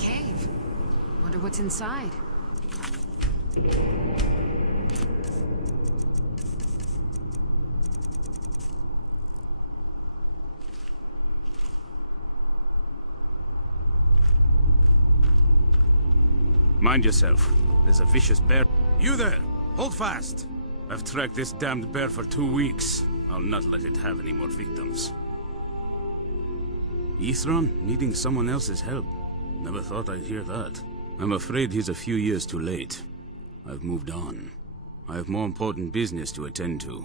cave. Wonder what's inside. Mind yourself. There's a vicious bear. You there! Hold fast! I've tracked this damned bear for 2 weeks. I'll not let it have any more victims. Ithron needing someone else's help. Never thought I'd hear that. I'm afraid he's a few years too late. I've moved on. I have more important business to attend to.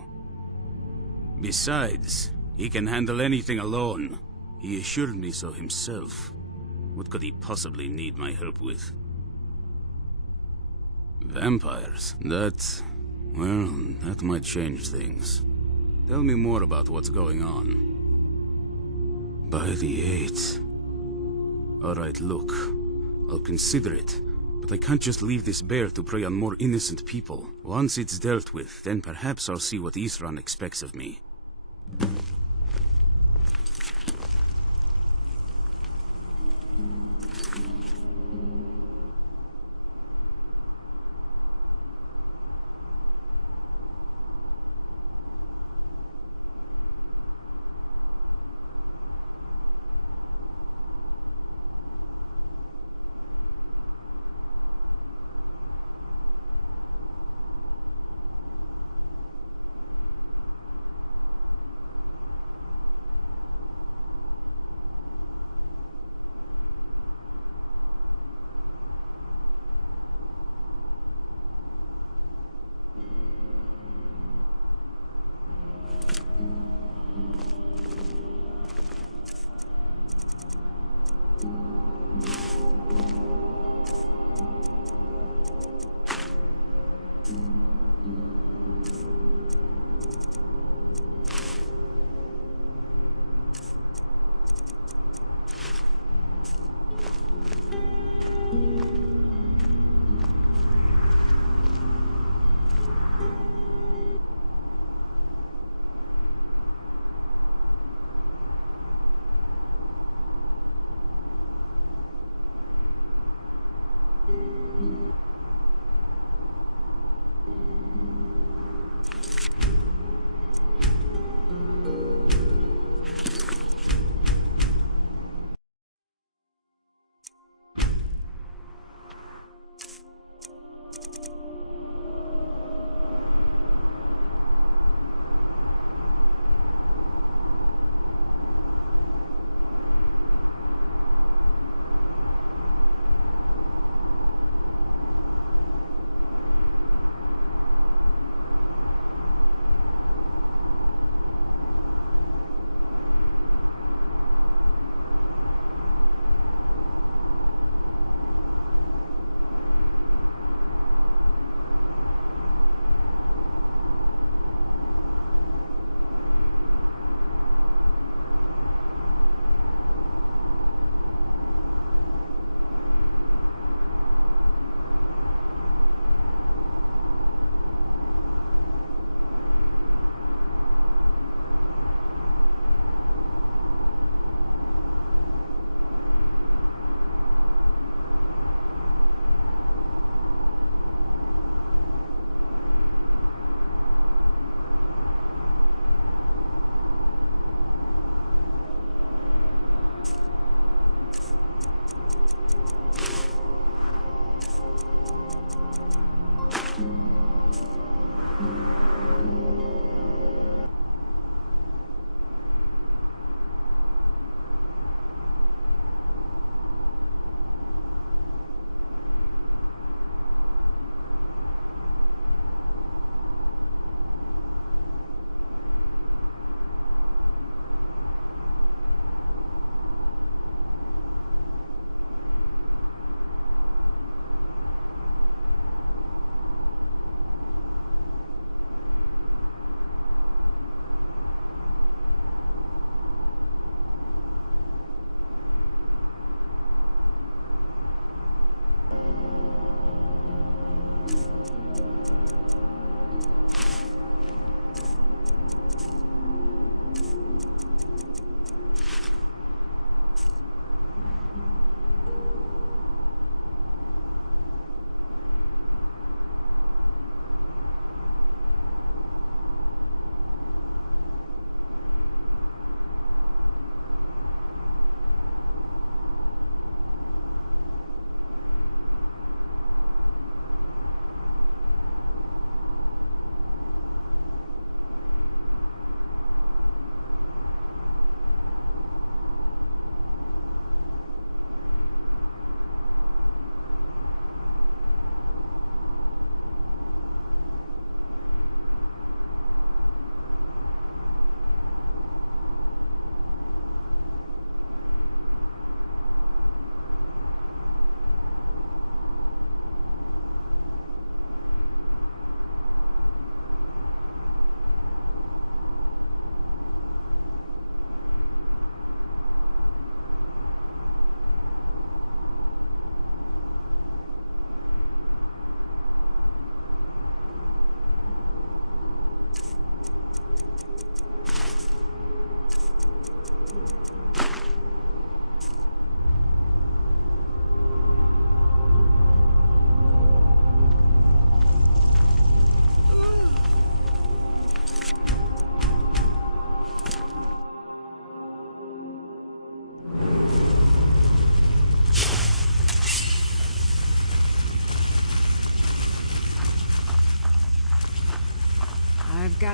Besides, he can handle anything alone. He assured me so himself. What could he possibly need my help with? Vampires? Well, that might change things. Tell me more about what's going on. By the 8th. Alright, look. I'll consider it. But I can't just leave this bear to prey on more innocent people. Once it's dealt with, then perhaps I'll see what Ithran expects of me.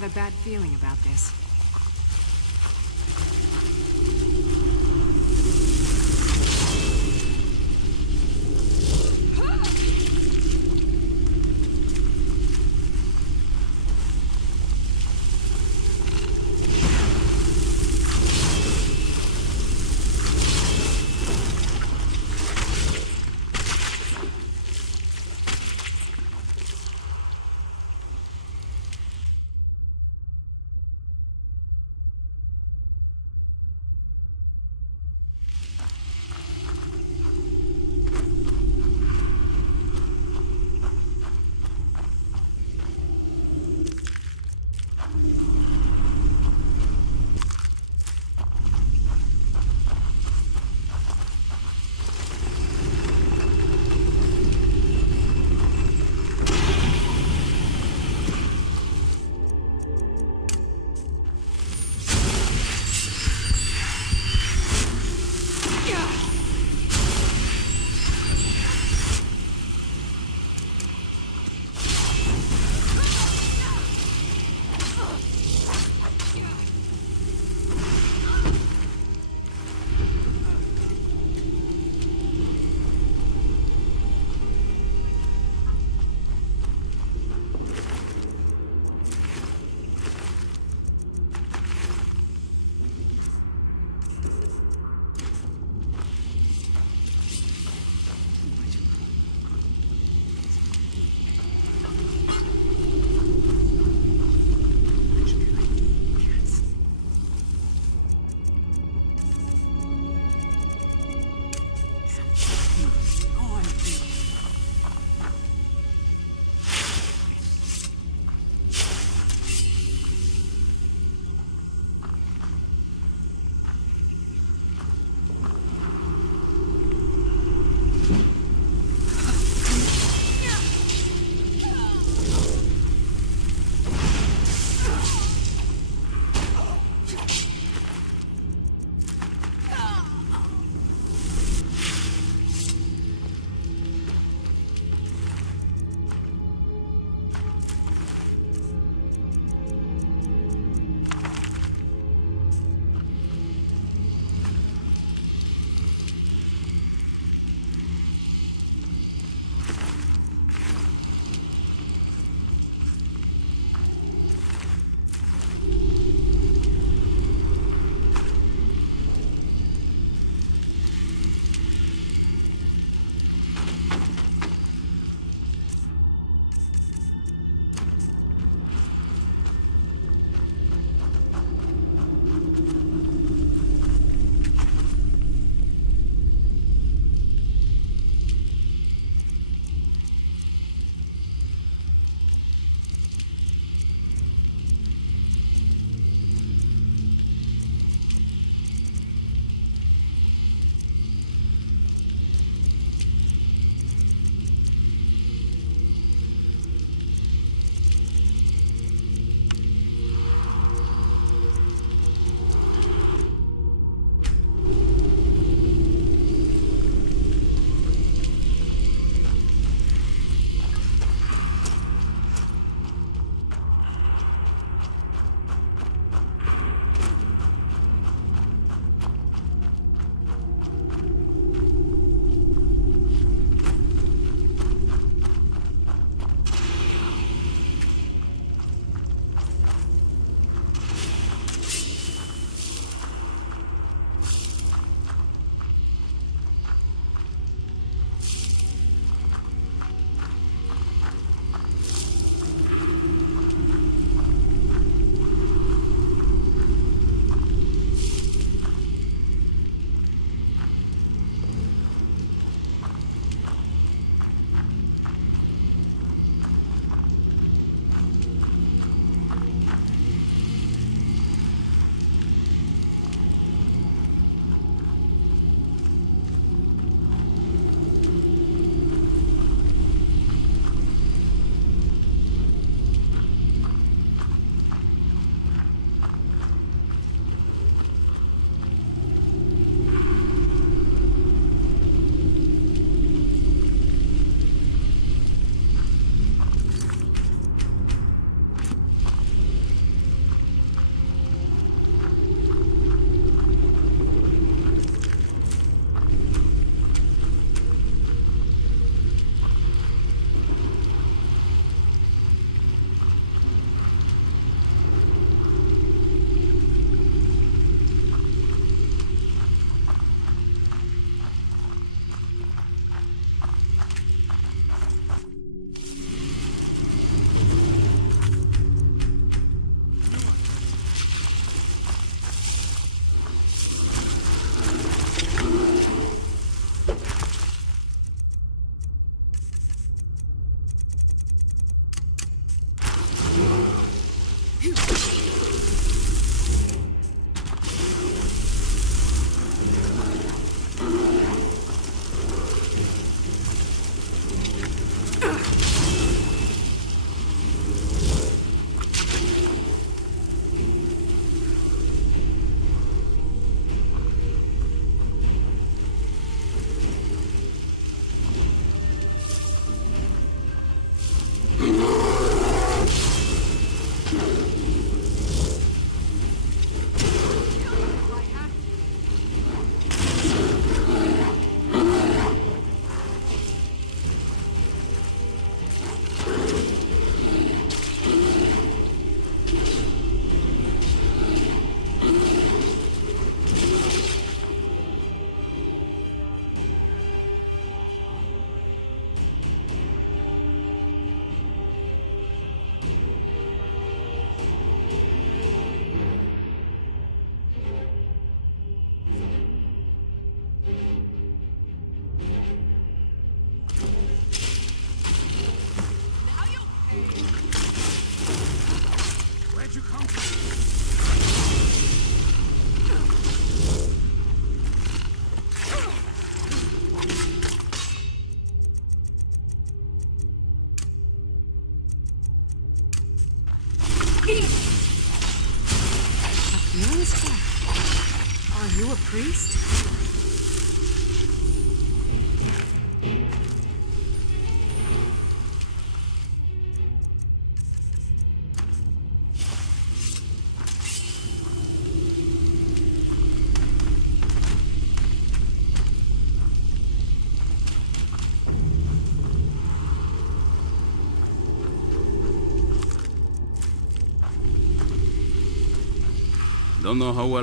got a bad feeling about this.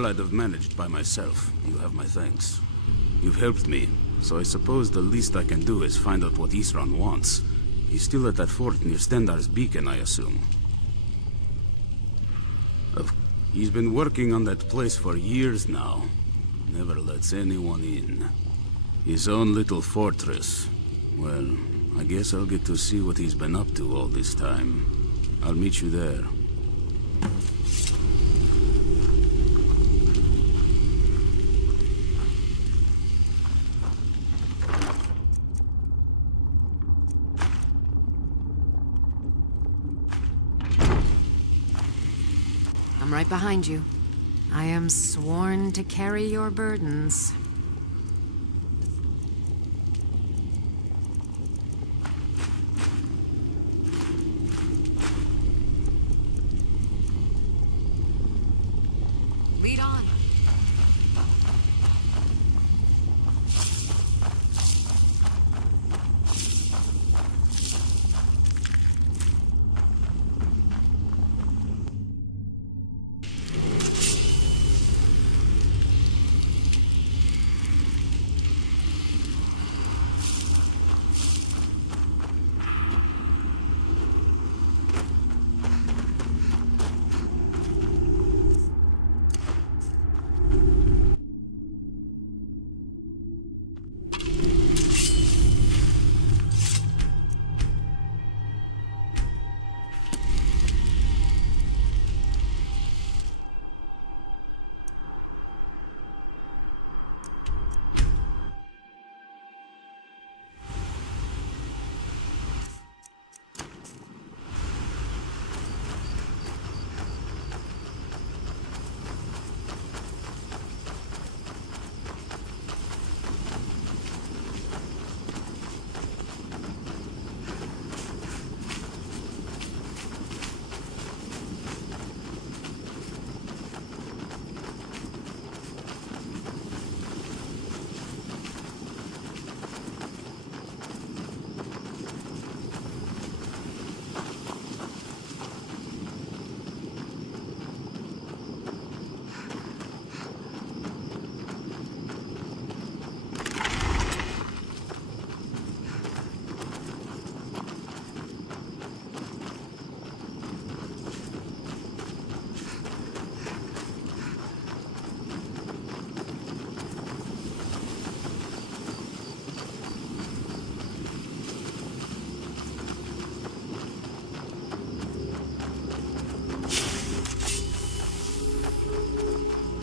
I'd have managed by myself. You have my thanks. You've helped me, so I suppose the least I can do is find out what Isran wants. He's still at that fort near Stendar's beacon, I assume. He's been working on that place for years now. Never lets anyone in. His own little fortress. Well, I guess I'll get to see what he's been up to all this time. I'll meet you there. I'm right behind you. I am sworn to carry your burdens. Lead on.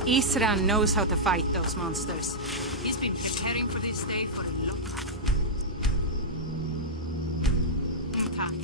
Isran knows how to fight those monsters. He's been preparing for this day for a long time.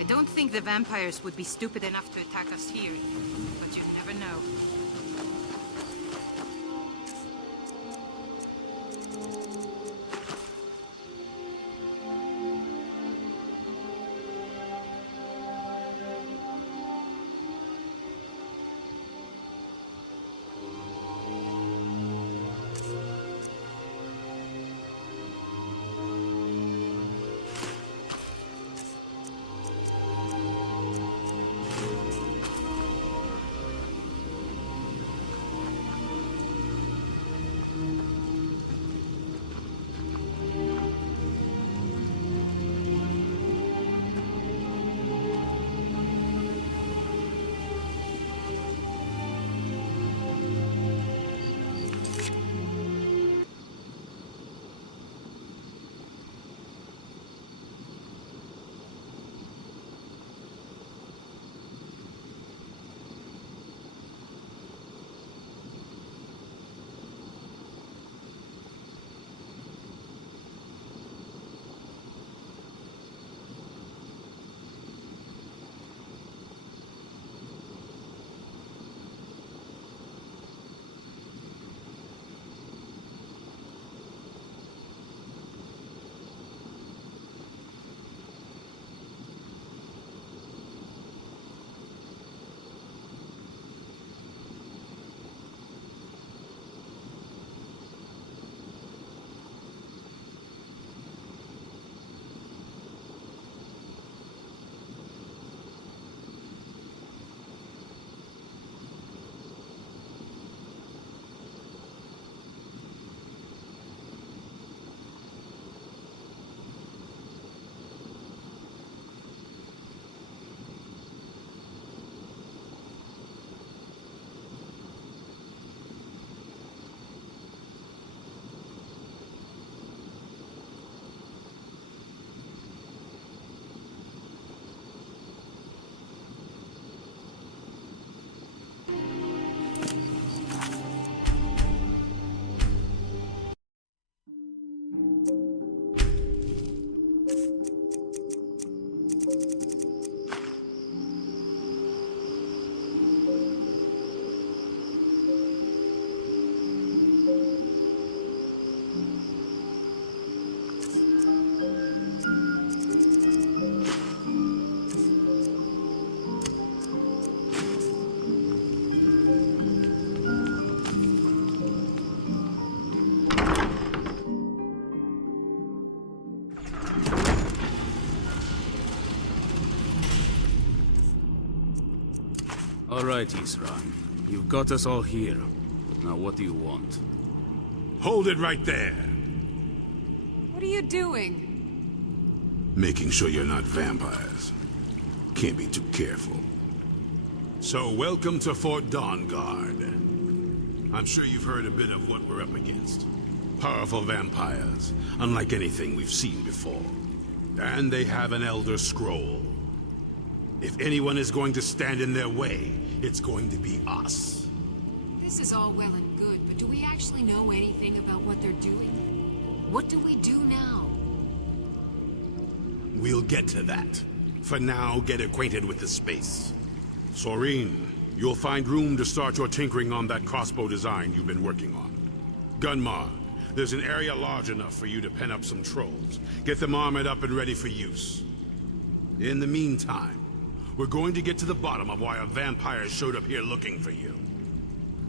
I don't think the vampires would be stupid enough to attack us here, but you never know. All right, Isran. You've got us all here. Now what do you want? Hold it right there. What are you doing? Making sure you're not vampires. Can't be too careful. So welcome to Fort Dawnguard. I'm sure you've heard a bit of what we're up against. Powerful vampires, unlike anything we've seen before. And they have an Elder Scroll. If anyone is going to stand in their way, it's going to be us. This is all well and good, but do we actually know anything about what they're doing? What do we do now? We'll get to that. For now, get acquainted with the space. Soreen, you'll find room to start your tinkering on that crossbow design you've been working on. Gunmar, there's an area large enough for you to pen up some trolls. Get them armored up and ready for use. In the meantime, we're going to get to the bottom of why a vampire showed up here looking for you.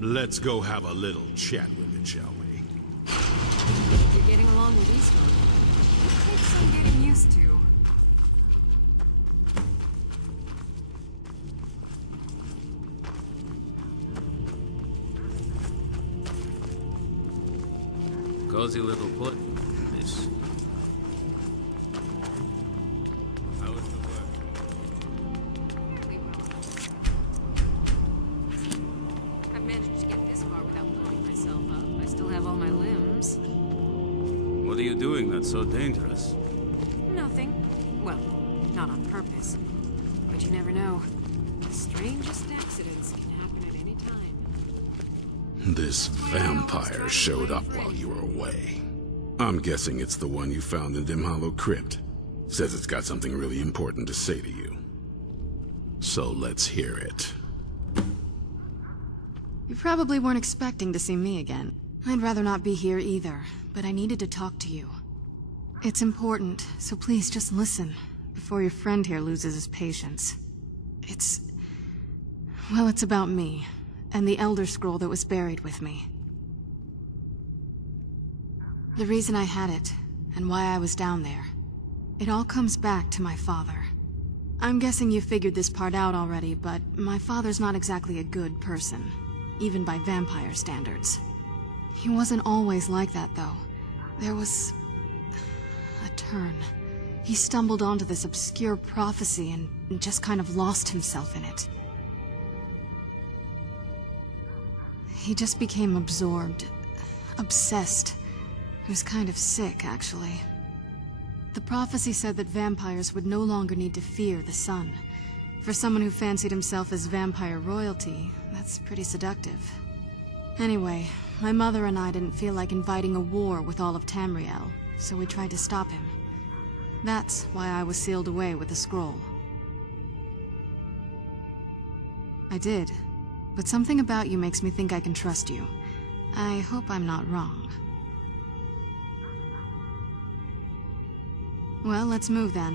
Let's go have a little chat with it, shall we? I'm getting used to. Cozy little place. This. Fairly well. I managed to get this far without blowing myself up. I still have all my limbs. What are you doing that's so dangerous? Nothing. Well, not on purpose. But you never know. The strangest accidents can happen at any time. This That's why I always vampire try to be showed ready up for while you anything. were away. I'm guessing it's the one you found in Dim Hollow Crypt. Says it's got something really important to say to you. So let's hear it. You probably weren't expecting to see me again. I'd rather not be here either, but I needed to talk to you. It's important, so please just listen, before your friend here loses his patience. Well, it's about me, and the Elder Scroll that was buried with me. The reason I had it, and why I was down there, it all comes back to my father. I'm guessing you figured this part out already, but my father's not exactly a good person, even by vampire standards. He wasn't always like that, though. There was a turn. He stumbled onto this obscure prophecy and just kind of lost himself in it. He just became absorbed, obsessed. He was kind of sick, actually. The prophecy said that vampires would no longer need to fear the sun. For someone who fancied himself as vampire royalty, that's pretty seductive. Anyway, my mother and I didn't feel like inviting a war with all of Tamriel, so we tried to stop him. That's why I was sealed away with the scroll. I did, but something about you makes me think I can trust you. I hope I'm not wrong. Well, let's move then.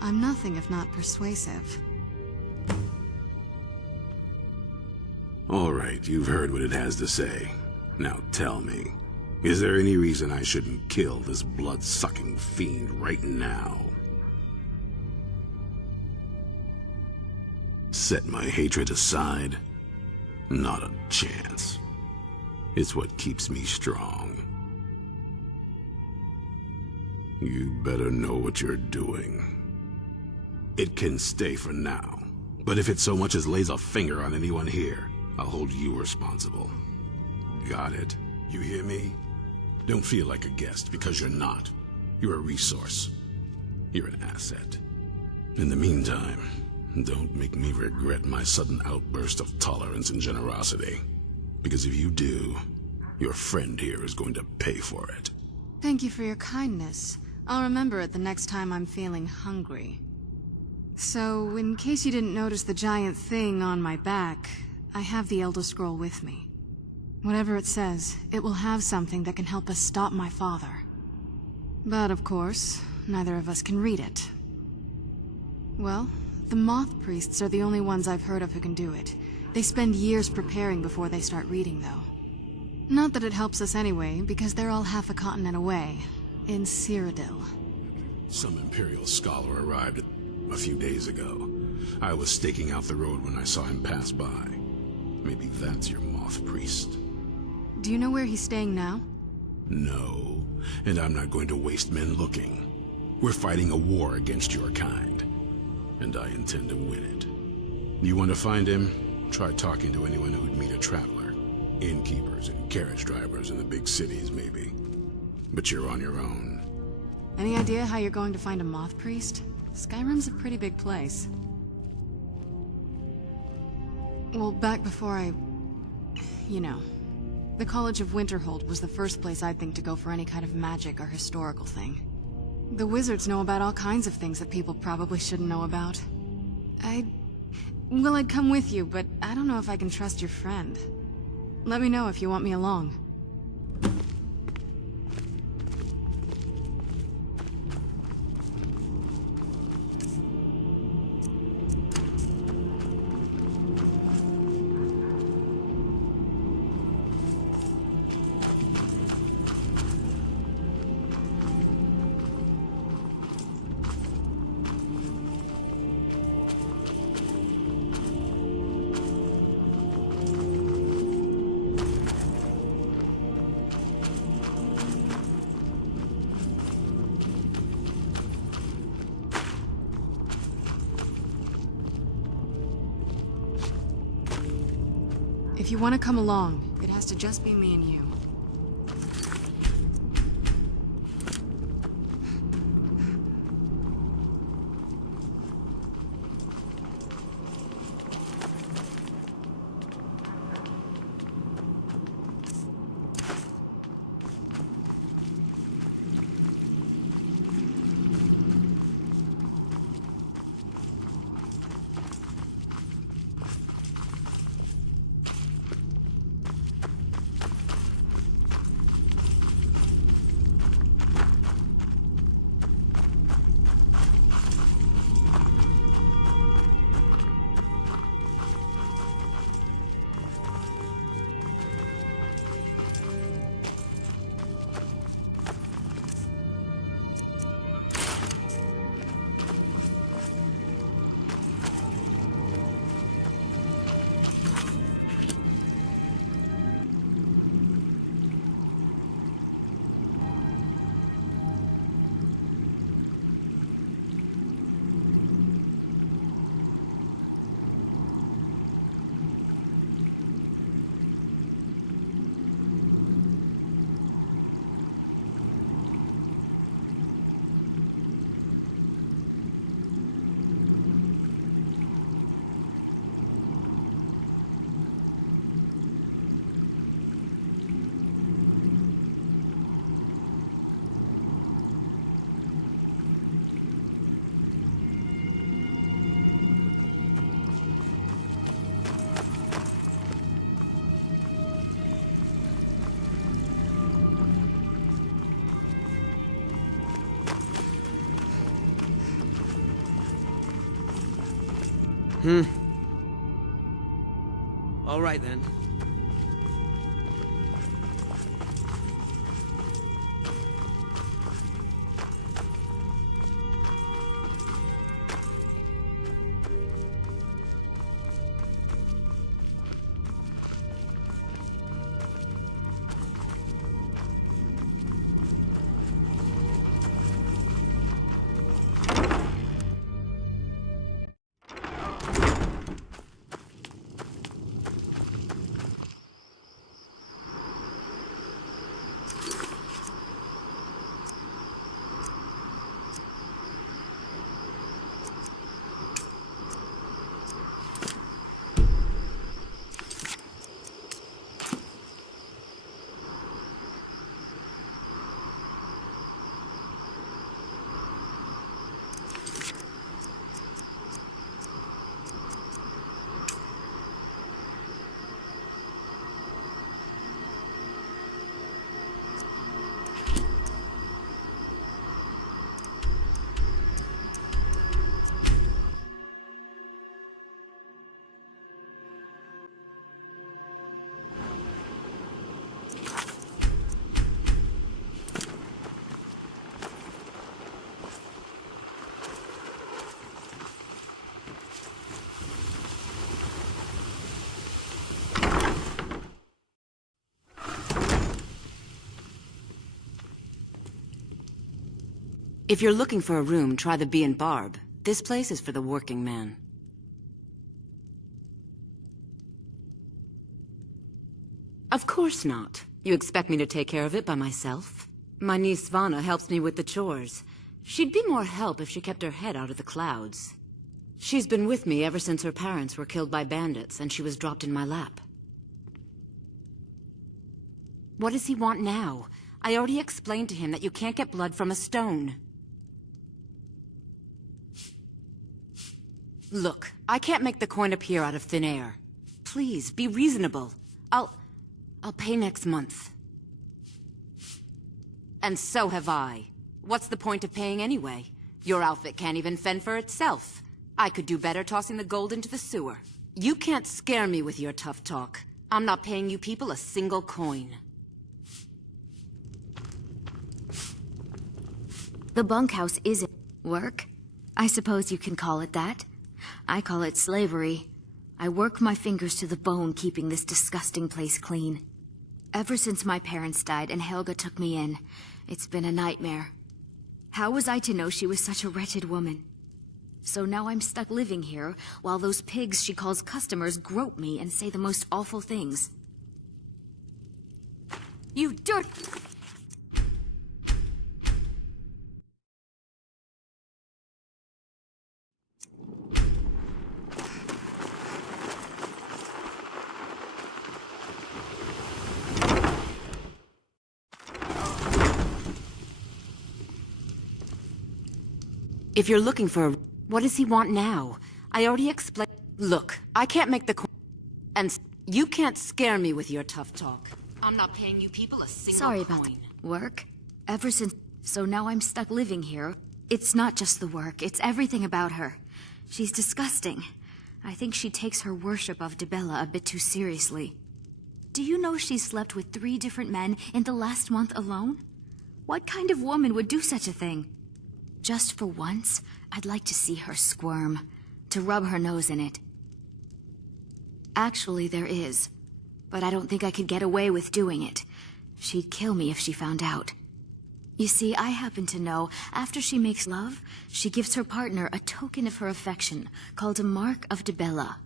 I'm nothing if not persuasive. All right, you've heard what it has to say. Now tell me, is there any reason I shouldn't kill this blood-sucking fiend right now? Set my hatred aside? Not a chance. It's what keeps me strong. You'd better know what you're doing. It can stay for now, but if it so much as lays a finger on anyone here, I'll hold you responsible. Got it? You hear me? Don't feel like a guest, because you're not. You're a resource. You're an asset. In the meantime, don't make me regret my sudden outburst of tolerance and generosity. Because if you do, your friend here is going to pay for it. Thank you for your kindness. I'll remember it the next time I'm feeling hungry. So, in case you didn't notice the giant thing on my back, I have the Elder Scroll with me. Whatever it says, it will have something that can help us stop my father. But of course, neither of us can read it. Well, the Moth Priests are the only ones I've heard of who can do it. They spend years preparing before they start reading, though. Not that it helps us anyway, because they're all half a continent away, in Cyrodiil. Some Imperial scholar arrived a few days ago. I was staking out the road when I saw him pass by. Maybe that's your Moth Priest. Do you know where he's staying now? No, and I'm not going to waste men looking. We're fighting a war against your kind, and I intend to win it. You want to find him? Try talking to anyone who would meet a traveler. Innkeepers and carriage drivers in the big cities, maybe. But you're on your own. Any idea how you're going to find a Moth Priest? Skyrim's a pretty big place. Well, back before the College of Winterhold was the first place I'd think to go for any kind of magic or historical thing. The wizards know about all kinds of things that people probably shouldn't know about. I'd come with you, but I don't know if I can trust your friend. Let me know if you want me along. Want to come along, it has to just be me and you. All right then. If you're looking for a room, try the Bee and Barb. This place is for the working man. Of course not. You expect me to take care of it by myself? My niece Svana helps me with the chores. She'd be more help if she kept her head out of the clouds. She's been with me ever since her parents were killed by bandits and she was dropped in my lap. What does he want now? I already explained to him that you can't get blood from a stone. Look, I can't make the coin appear out of thin air. Please, be reasonable. I'll pay next month. And so have I. What's the point of paying anyway? Your outfit can't even fend for itself. I could do better tossing the gold into the sewer. You can't scare me with your tough talk. I'm not paying you people a single coin. The bunkhouse isn't work. I suppose you can call it that. I call it slavery. I work my fingers to the bone keeping this disgusting place clean. Ever since my parents died and Helga took me in, it's been a nightmare. How was I to know she was such a wretched woman? So now I'm stuck living here, while those pigs she calls customers grope me and say the most awful things. You dirt... If you're looking for... What does he want now? I already explained... Look, I can't make the... And you can't scare me with your tough talk. I'm not paying you people a single Sorry coin. about work. Ever since... So now I'm stuck living here. It's not just the work, it's everything about her. She's disgusting. I think she takes her worship of Dibella a bit too seriously. Do you know she slept with 3 different men in the last month alone? What kind of woman would do such a thing? Just for once, I'd like to see her squirm, to rub her nose in it. Actually, there is, but I don't think I could get away with doing it. She'd kill me if she found out. You see, I happen to know, after she makes love, she gives her partner a token of her affection, called a Mark of Dibella.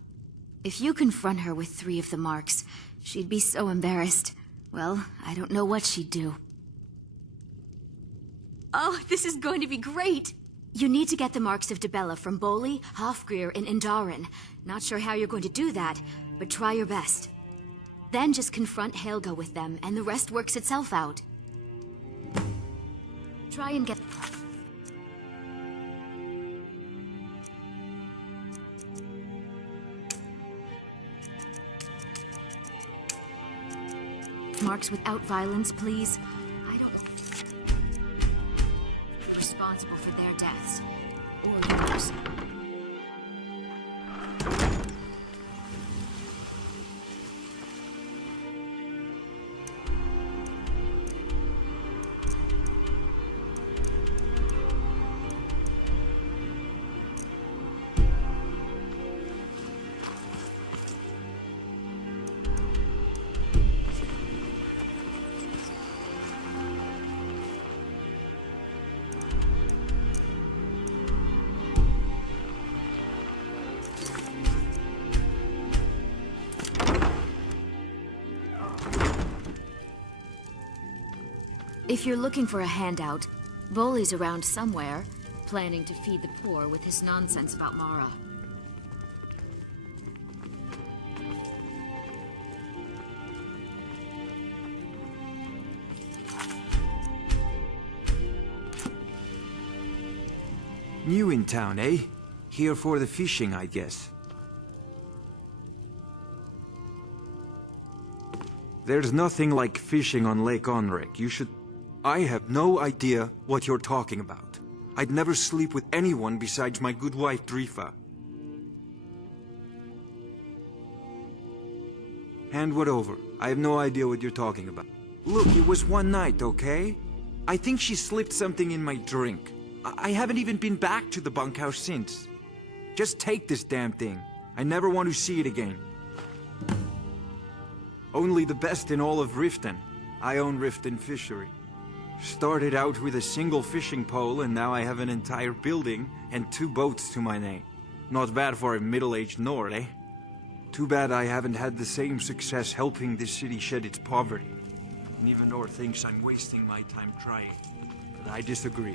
If you confront her with 3 of the marks, she'd be so embarrassed. Well, I don't know what she'd do. Oh, this is going to be great! You need to get the marks of Dibella from Boli, Hofgrir, and Indaren. Not sure how you're going to do that, but try your best. Then just confront Helga with them, and the rest works itself out. Try and get... Marks without violence, please. I don't want... be responsible for their deaths. Or yours. If you're looking for a handout, Boley's around somewhere, planning to feed the poor with his nonsense about Mara. New in town, eh? Here for the fishing, I guess. There's nothing like fishing on Lake Onrek. You should... I have no idea what you're talking about. I'd never sleep with anyone besides my good wife, Drifa. Hand what over. I have no idea what you're talking about. Look, it was one night, okay? I think she slipped something in my drink. I haven't even been back to the bunkhouse since. Just take this damn thing. I never want to see it again. Only the best in all of Riften. I own Riften Fishery. Started out with a single fishing pole, and now I have an entire building and 2 boats to my name. Not bad for a middle-aged Nord, eh? Too bad I haven't had the same success helping this city shed its poverty. And even Nord thinks I'm wasting my time trying. I disagree.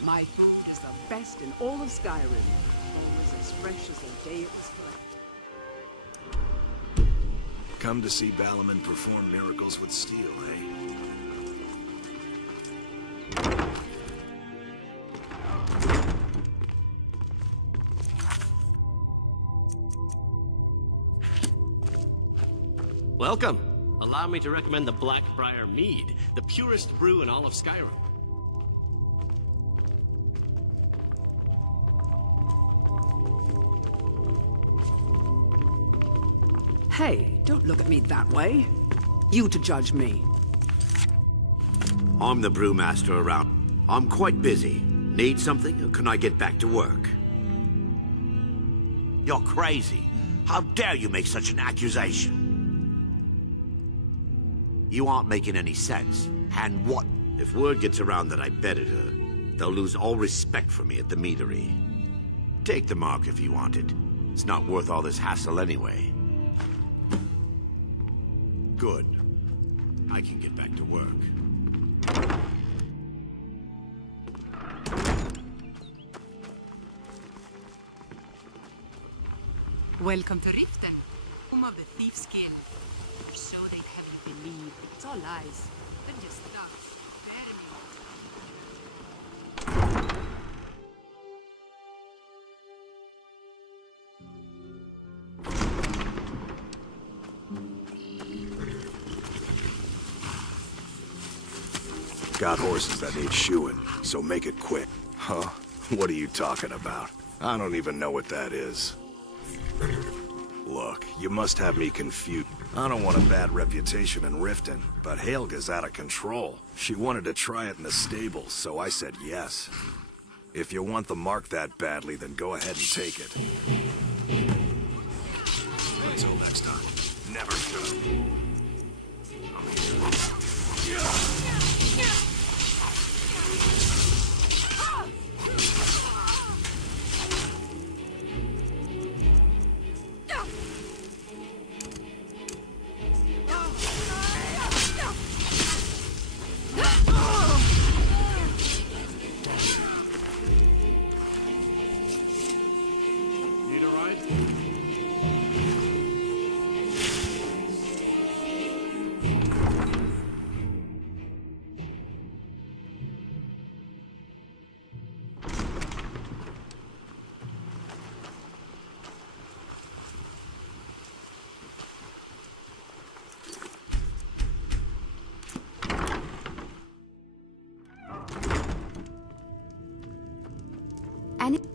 My food is the best in all of Skyrim. Always as fresh as the day it was collected. Come to see Balaman perform miracles with steel, eh? Welcome. Allow me to recommend the Blackbriar Mead, the purest brew in all of Skyrim. Hey, don't look at me that way. You to judge me. I'm the brewmaster around. I'm quite busy. Need something, or can I get back to work? You're crazy. How dare you make such an accusation? You aren't making any sense. And what? If word gets around that I betted her, they'll lose all respect for me at the meadery. Take the mark if you want it. It's not worth all this hassle anyway. Good. I can get back to work. Welcome to Riften, home of the thief's guild. Or so they'd have you believe. It's all lies. They're just thugs. Vermin. Sleeping around. Got horses that need shoeing, so make it quick. Huh? What are you talking about? I don't even know what that is. Look, you must have me confused. I don't want a bad reputation in Riften, but Helga's out of control. She wanted to try it in the stable, so I said yes. If you want the mark that badly, then go ahead and take it. Until next time. Never. I'm here. Need a ride?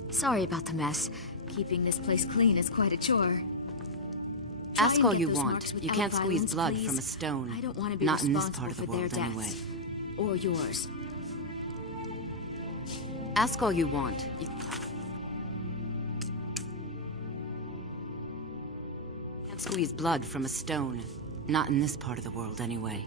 Sorry about the mess. Keeping this place clean is quite a chore. Try Ask and all get you those want. marks You without can't squeeze violence, blood from a please. stone. I don't want to be Not in this responsible part for of the their world, deaths. Or yours. Ask all you want. squeeze blood from a stone. Not in this part of the world, anyway.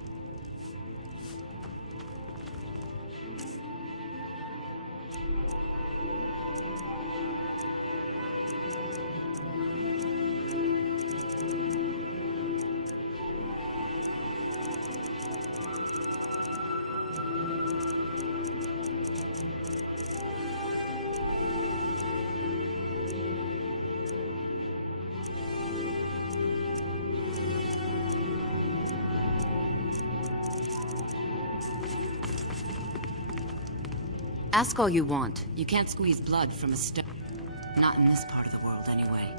Ask all you want. You can't squeeze blood from a stone. Not in this part of the world, anyway.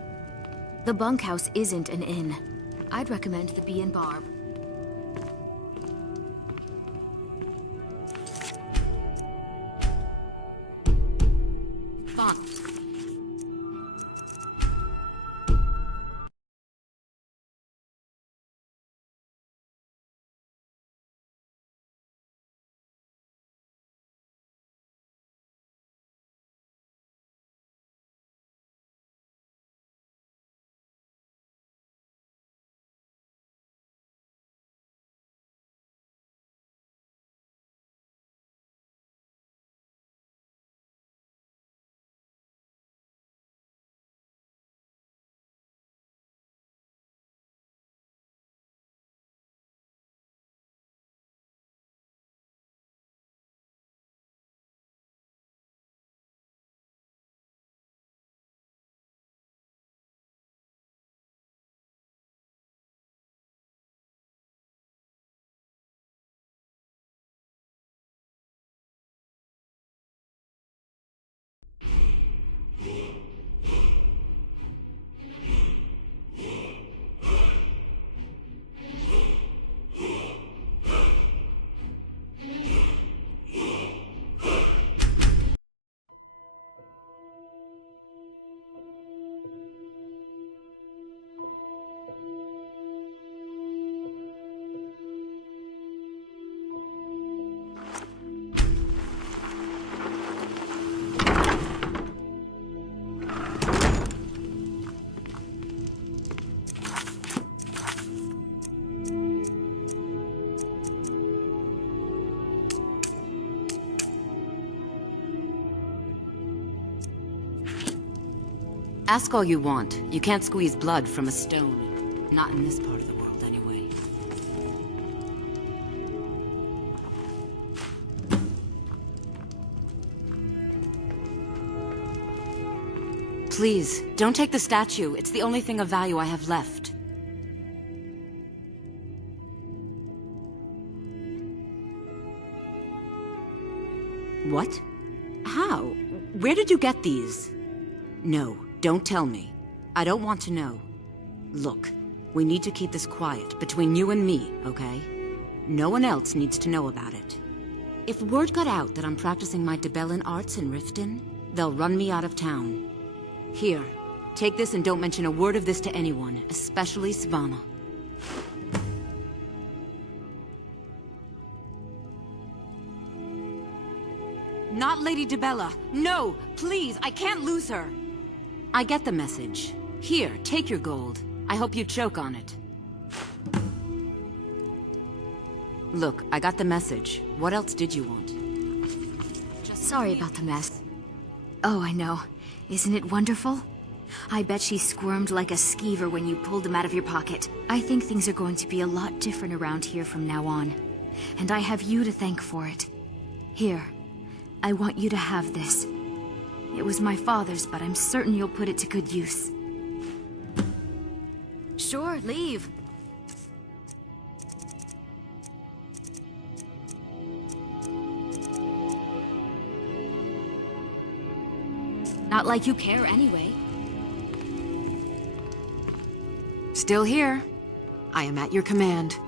The bunkhouse isn't an inn. I'd recommend the Bee and Bar. Spawn. Ask all you want. You can't squeeze blood from a stone. Not in this part of the world, anyway. Please, don't take the statue. It's the only thing of value I have left. What? How? Where did you get these? No, don't tell me. I don't want to know. Look, we need to keep this quiet between you and me, okay? No one else needs to know about it. If word got out that I'm practicing my Debellan arts in Riften, they'll run me out of town. Here, take this and don't mention a word of this to anyone, especially Svana. Not Lady Debella. No, please, I can't lose her. I get the message. Here, take your gold. I hope you choke on it. Look, I got the message. What else did you want? Sorry about the mess. Oh, I know. Isn't it wonderful? I bet she squirmed like a skeever when you pulled them out of your pocket. I think things are going to be a lot different around here from now on. And I have you to thank for it. Here, I want you to have this. It was my father's, but I'm certain you'll put it to good use. Sure, leave. Not like you care anyway. Still here. I am at your command.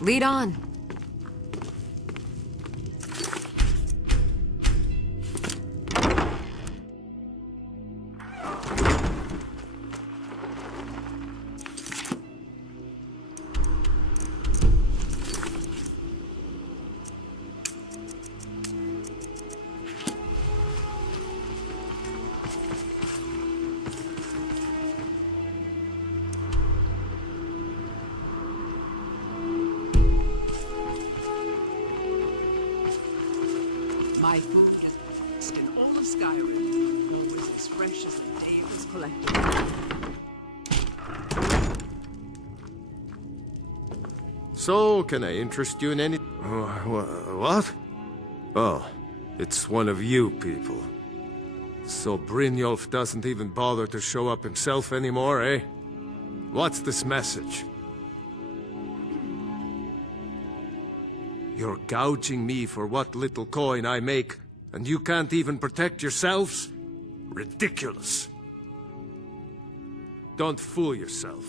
Lead on. My food is best in all of Skyrim, always as fresh as the day it was collected. So, can I interest you in any... what? Oh, it's one of you people. So Brynjolf doesn't even bother to show up himself anymore, eh? What's this message? You're gouging me for what little coin I make, and you can't even protect yourselves? Ridiculous. Don't fool yourself.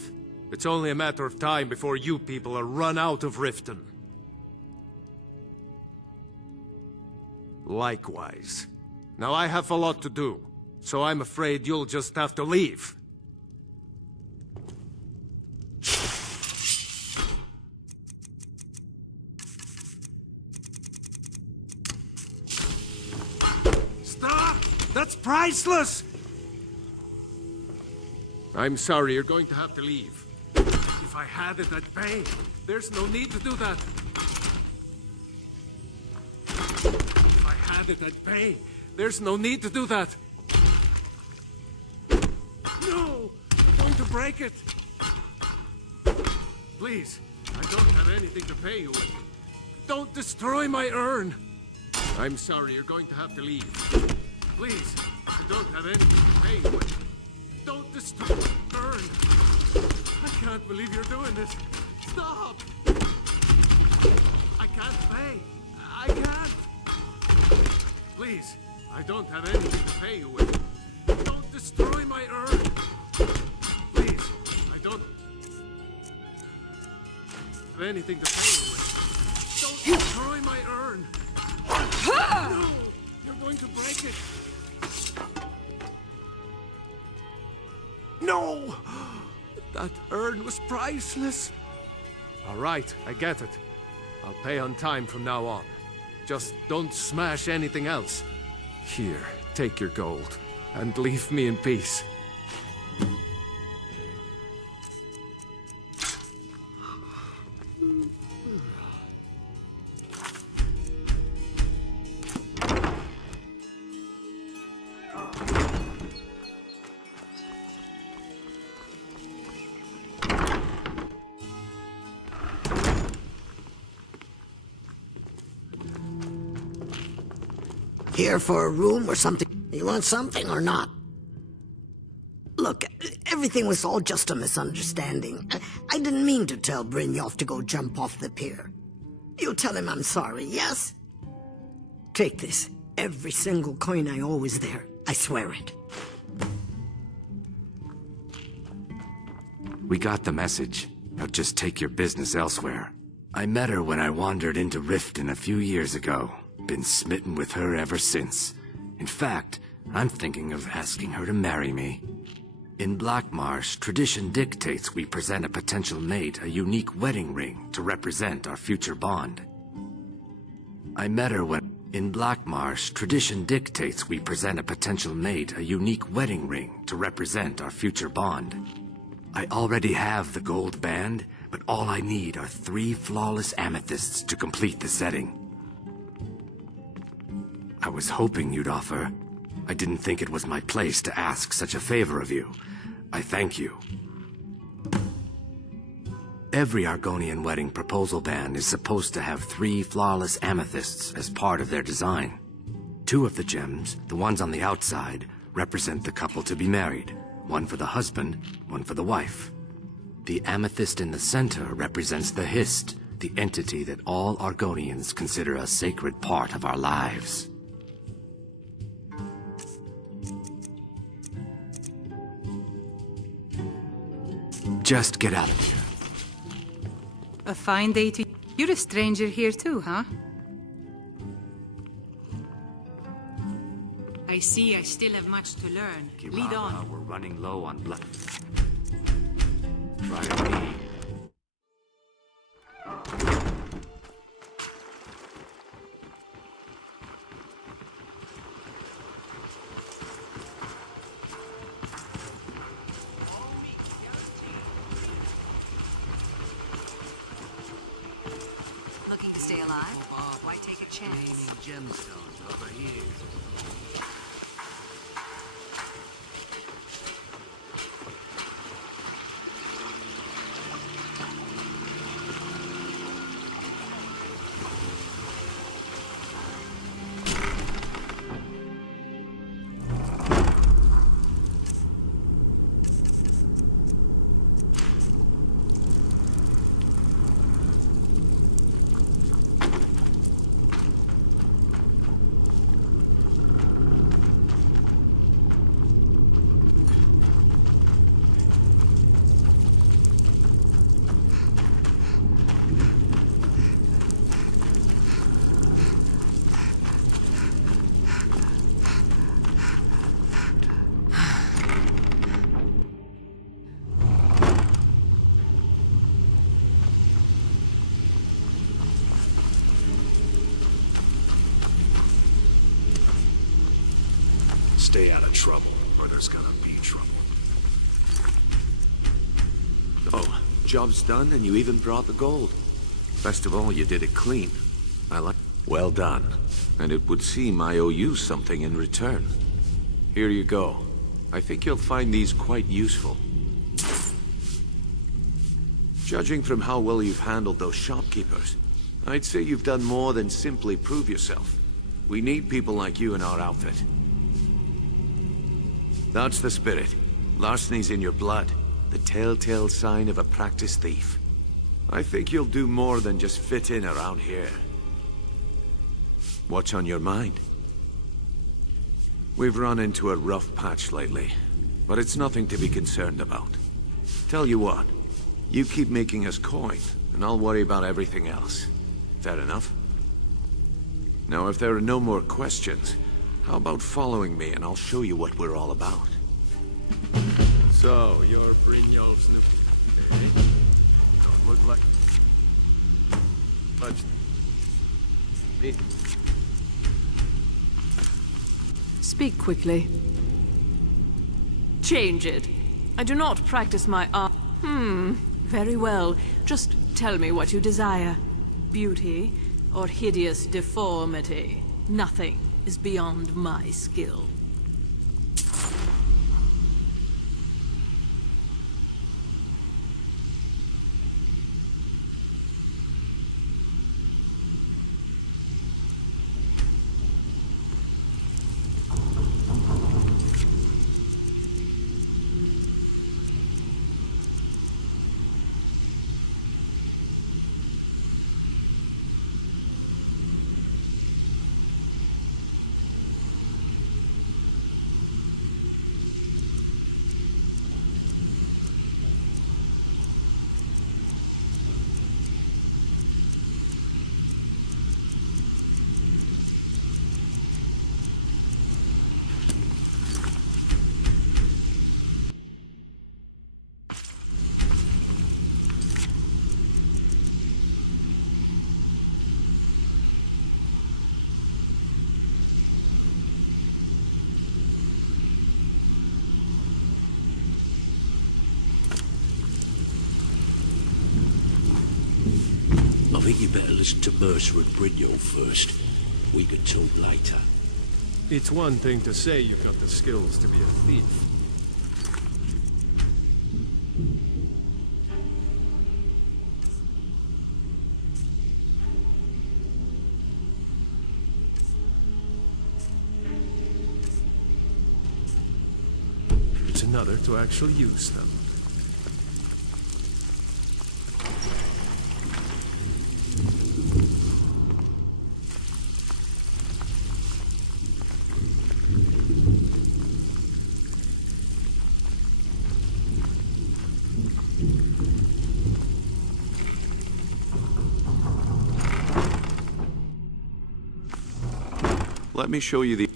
It's only a matter of time before you people are run out of Riften. Likewise. Now I have a lot to do, so I'm afraid you'll just have to leave. Stop! That's priceless! I'm sorry, you're going to have to leave. If I had it, I'd pay. There's no need to do that. If I had it, I'd pay. There's no need to do that. No! You're going to break it! Please, I don't have anything to pay you with. Don't destroy my urn! I'm sorry, you're going to have to leave. Please, I don't have anything to pay you with. Don't destroy my urn! I can't believe you're doing this. Stop! I can't pay. I can't. Please, I don't have anything to pay you with. Don't destroy my urn. Please, I don't have anything to pay you with. Don't destroy my urn. No! You're going to break it. No! That urn was priceless. All right, I get it. I'll pay on time from now on. Just don't smash anything else. Here, take your gold, and leave me in peace. Here for a room or something? You want something or not? Look, everything was all just a misunderstanding. I didn't mean to tell Brynjolf to go jump off the pier. You tell him I'm sorry, yes? Take this. Every single coin I owe is there. I swear it. We got the message. Now just take your business elsewhere. I met her when I wandered into Riften a few years ago. Been smitten with her ever since. In fact, I'm thinking of asking her to marry me. In Blackmarsh, tradition dictates we present a potential mate a unique wedding ring to represent our future bond. I met her when... In Blackmarsh, tradition dictates we present a potential mate a unique wedding ring to represent our future bond. I already have the gold band, but all I need are 3 flawless amethysts to complete the setting. I was hoping you'd offer. I didn't think it was my place to ask such a favor of you. I thank you. Every Argonian wedding proposal band is supposed to have 3 flawless amethysts as part of their design. 2 of the gems, the ones on the outside, represent the couple to be married. 1 for the husband, 1 for the wife. The amethyst in the center represents the Hist, the entity that all Argonians consider a sacred part of our lives. Just get out of here. A fine day to... You're a stranger here too, huh? I see I still have much to learn. Lead on. We're running low on blood. Try me. Looking to stay alive? Why take a chance? here. Stay out of trouble, or there's gonna be trouble. Oh, job's done and you even brought the gold. Best of all, you did it clean. I like... Well done. And it would seem I owe you something in return. Here you go. I think you'll find these quite useful. Judging from how well you've handled those shopkeepers, I'd say you've done more than simply prove yourself. We need people like you in our outfit. That's the spirit. Larceny's in your blood. The telltale sign of a practiced thief. I think you'll do more than just fit in around here. What's on your mind? We've run into a rough patch lately, but it's nothing to be concerned about. Tell you what, you keep making us coin, and I'll worry about everything else. Fair enough? Now, if there are no more questions, how about following me and I'll show you what we're all about? So, you're Brynjolf's new... Okay. Don't look like... much... Speak quickly. Change it. I do not practice my art. Very well. Just tell me what you desire. Beauty or hideous deformity. Nothing is beyond my skill. I think you better listen to Mercer and Brynjolf first. We can talk later. It's one thing to say you've got the skills to be a thief. It's another to actually use them. Let me show you the...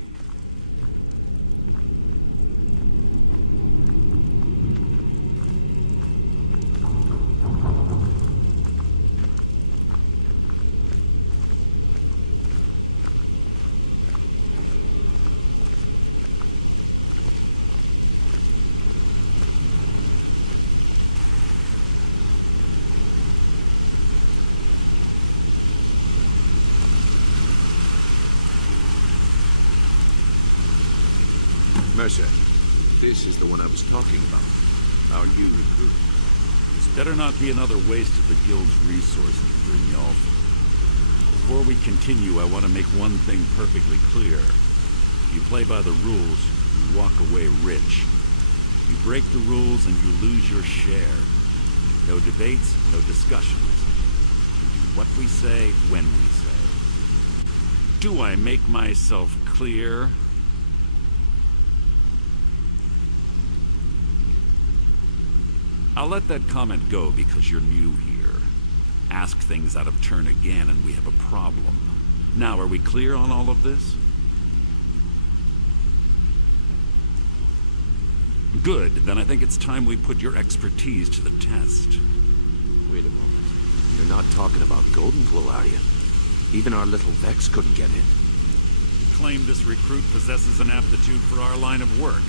This is the one I was talking about. This better not be another waste of the guild's resources, Brynjolf. Before we continue, I want to make one thing perfectly clear. You play by the rules, you walk away rich. You break the rules and you lose your share. No debates, no discussions. What we say, when we say. Do I make myself clear? I'll let that comment go because you're new here. Ask things out of turn again and we have a problem. Now, are we clear on all of this? Good, then I think it's time we put your expertise to the test. You're not talking about Golden Glow, are you? Even our little Vex couldn't get in. Claim this recruit possesses an aptitude for our line of work.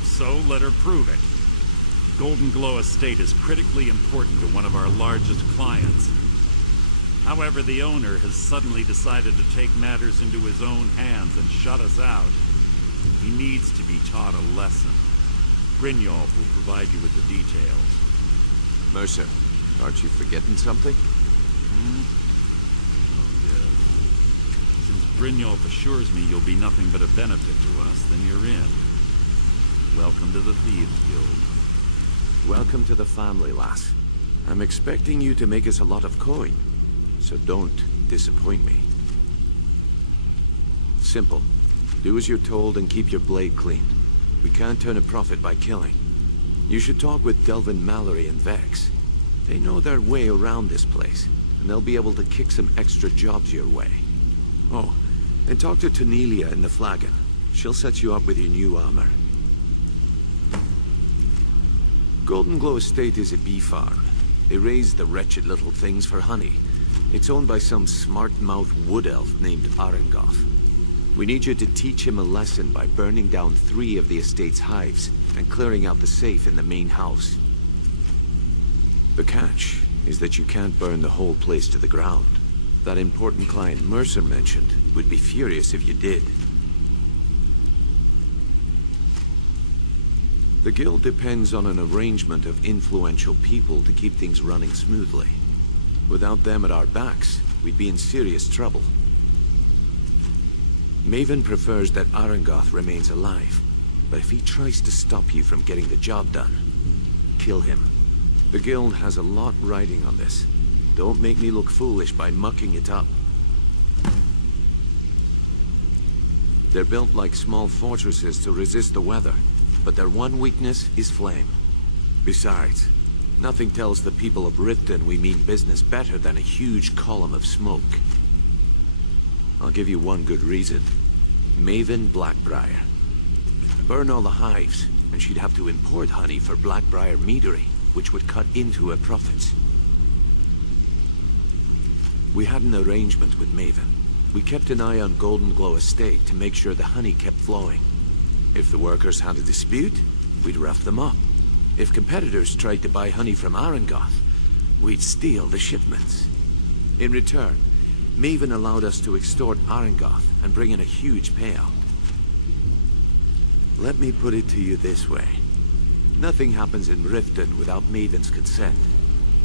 If so, let her prove it. The Golden Glow estate is critically important to one of our largest clients. However, the owner has suddenly decided to take matters into his own hands and shut us out. He needs to be taught a lesson. Brynjolf will provide you with the details. Mercer, aren't you forgetting something? Since Brynjolf assures me you'll be nothing but a benefit to us, then you're in. Welcome to the field, Gilda. Welcome to the family, lass. I'm expecting you to make us a lot of coin, so don't disappoint me. Simple. Do as you're told and keep your blade clean. We can't turn a profit by killing. You should talk with Delvin Mallory and Vex. They know their way around this place, and they'll be able to kick some extra jobs your way. Oh, and talk to Tanelia in the Flagon. She'll set you up with your new armor. Golden Glow Estate is a bee farm. They raise the wretched little things for honey. It's owned by some smart-mouthed wood elf named Arengoth. We need you to teach him a lesson by burning down 3 of the estate's hives and clearing out the safe in the main house. The catch is that you can't burn the whole place to the ground. That important client Mercer mentioned would be furious if you did. The guild depends on an arrangement of influential people to keep things running smoothly. Without them at our backs, we'd be in serious trouble. Maven prefers that Arengoth remains alive, but if he tries to stop you from getting the job done, kill him. The guild has a lot riding on this. Don't make me look foolish by mucking it up. They're built like small fortresses to resist the weather, but their one weakness is flame. Besides, nothing tells the people of Riften we mean business better than a huge column of smoke. I'll give you one good reason. Maven Blackbriar. Burn all the hives, and she'd have to import honey for Blackbriar meadery, which would cut into her profits. We had an arrangement with Maven. We kept an eye on Golden Glow Estate to make sure the honey kept flowing. If the workers had a dispute, we'd rough them up. If competitors tried to buy honey from Arengoth, we'd steal the shipments. In return, Maven allowed us to extort Arengoth and bring in a huge payout. Let me put it to you this way. Nothing happens in Riften without Maven's consent.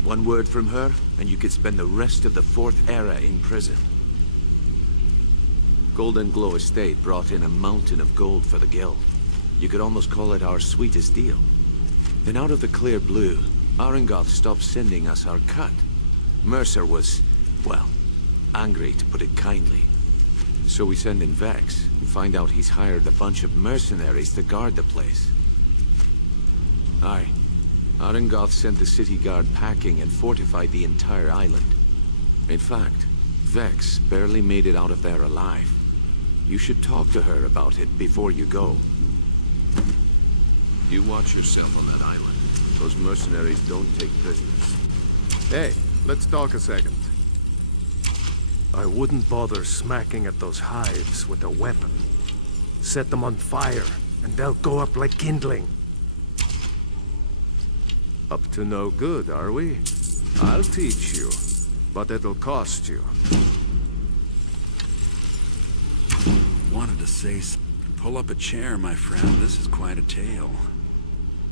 One word from her, and you could spend the rest of the 4th era in prison. Golden Glow Estate brought in a mountain of gold for the guild. You could almost call it our sweetest deal. Then out of the clear blue, Arengoth stopped sending us our cut. Mercer was, well, angry to put it kindly. So we send in Vex, find out he's hired a bunch of mercenaries to guard the place. Aye. Arengoth sent the city guard packing and fortified the entire island. In fact, Vex barely made it out of there alive. You should talk to her about it before you go. You watch yourself on that island. Those mercenaries don't take prisoners. Hey, let's talk a second. I wouldn't bother smacking at those hives with a weapon. Set them on fire, and they'll go up like kindling. Up to no good, are we? I'll teach you, but it'll cost you. Wanted to say Pull up a chair, my friend. This is quite a tale.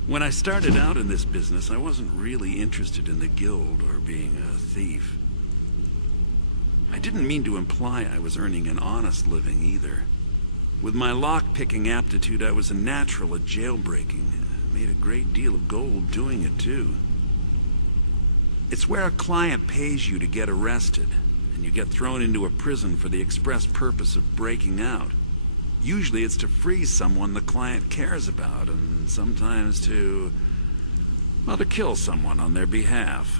When I started out in this business, I wasn't really interested in the guild or being a thief. I didn't mean to imply I was earning an honest living either. With my lock-picking aptitude, I was a natural at jailbreaking and made a great deal of gold doing it too. It's where a client pays you to get arrested, and you get thrown into a prison for the express purpose of breaking out. Usually it's to free someone the client cares about, and sometimes to kill someone on their behalf.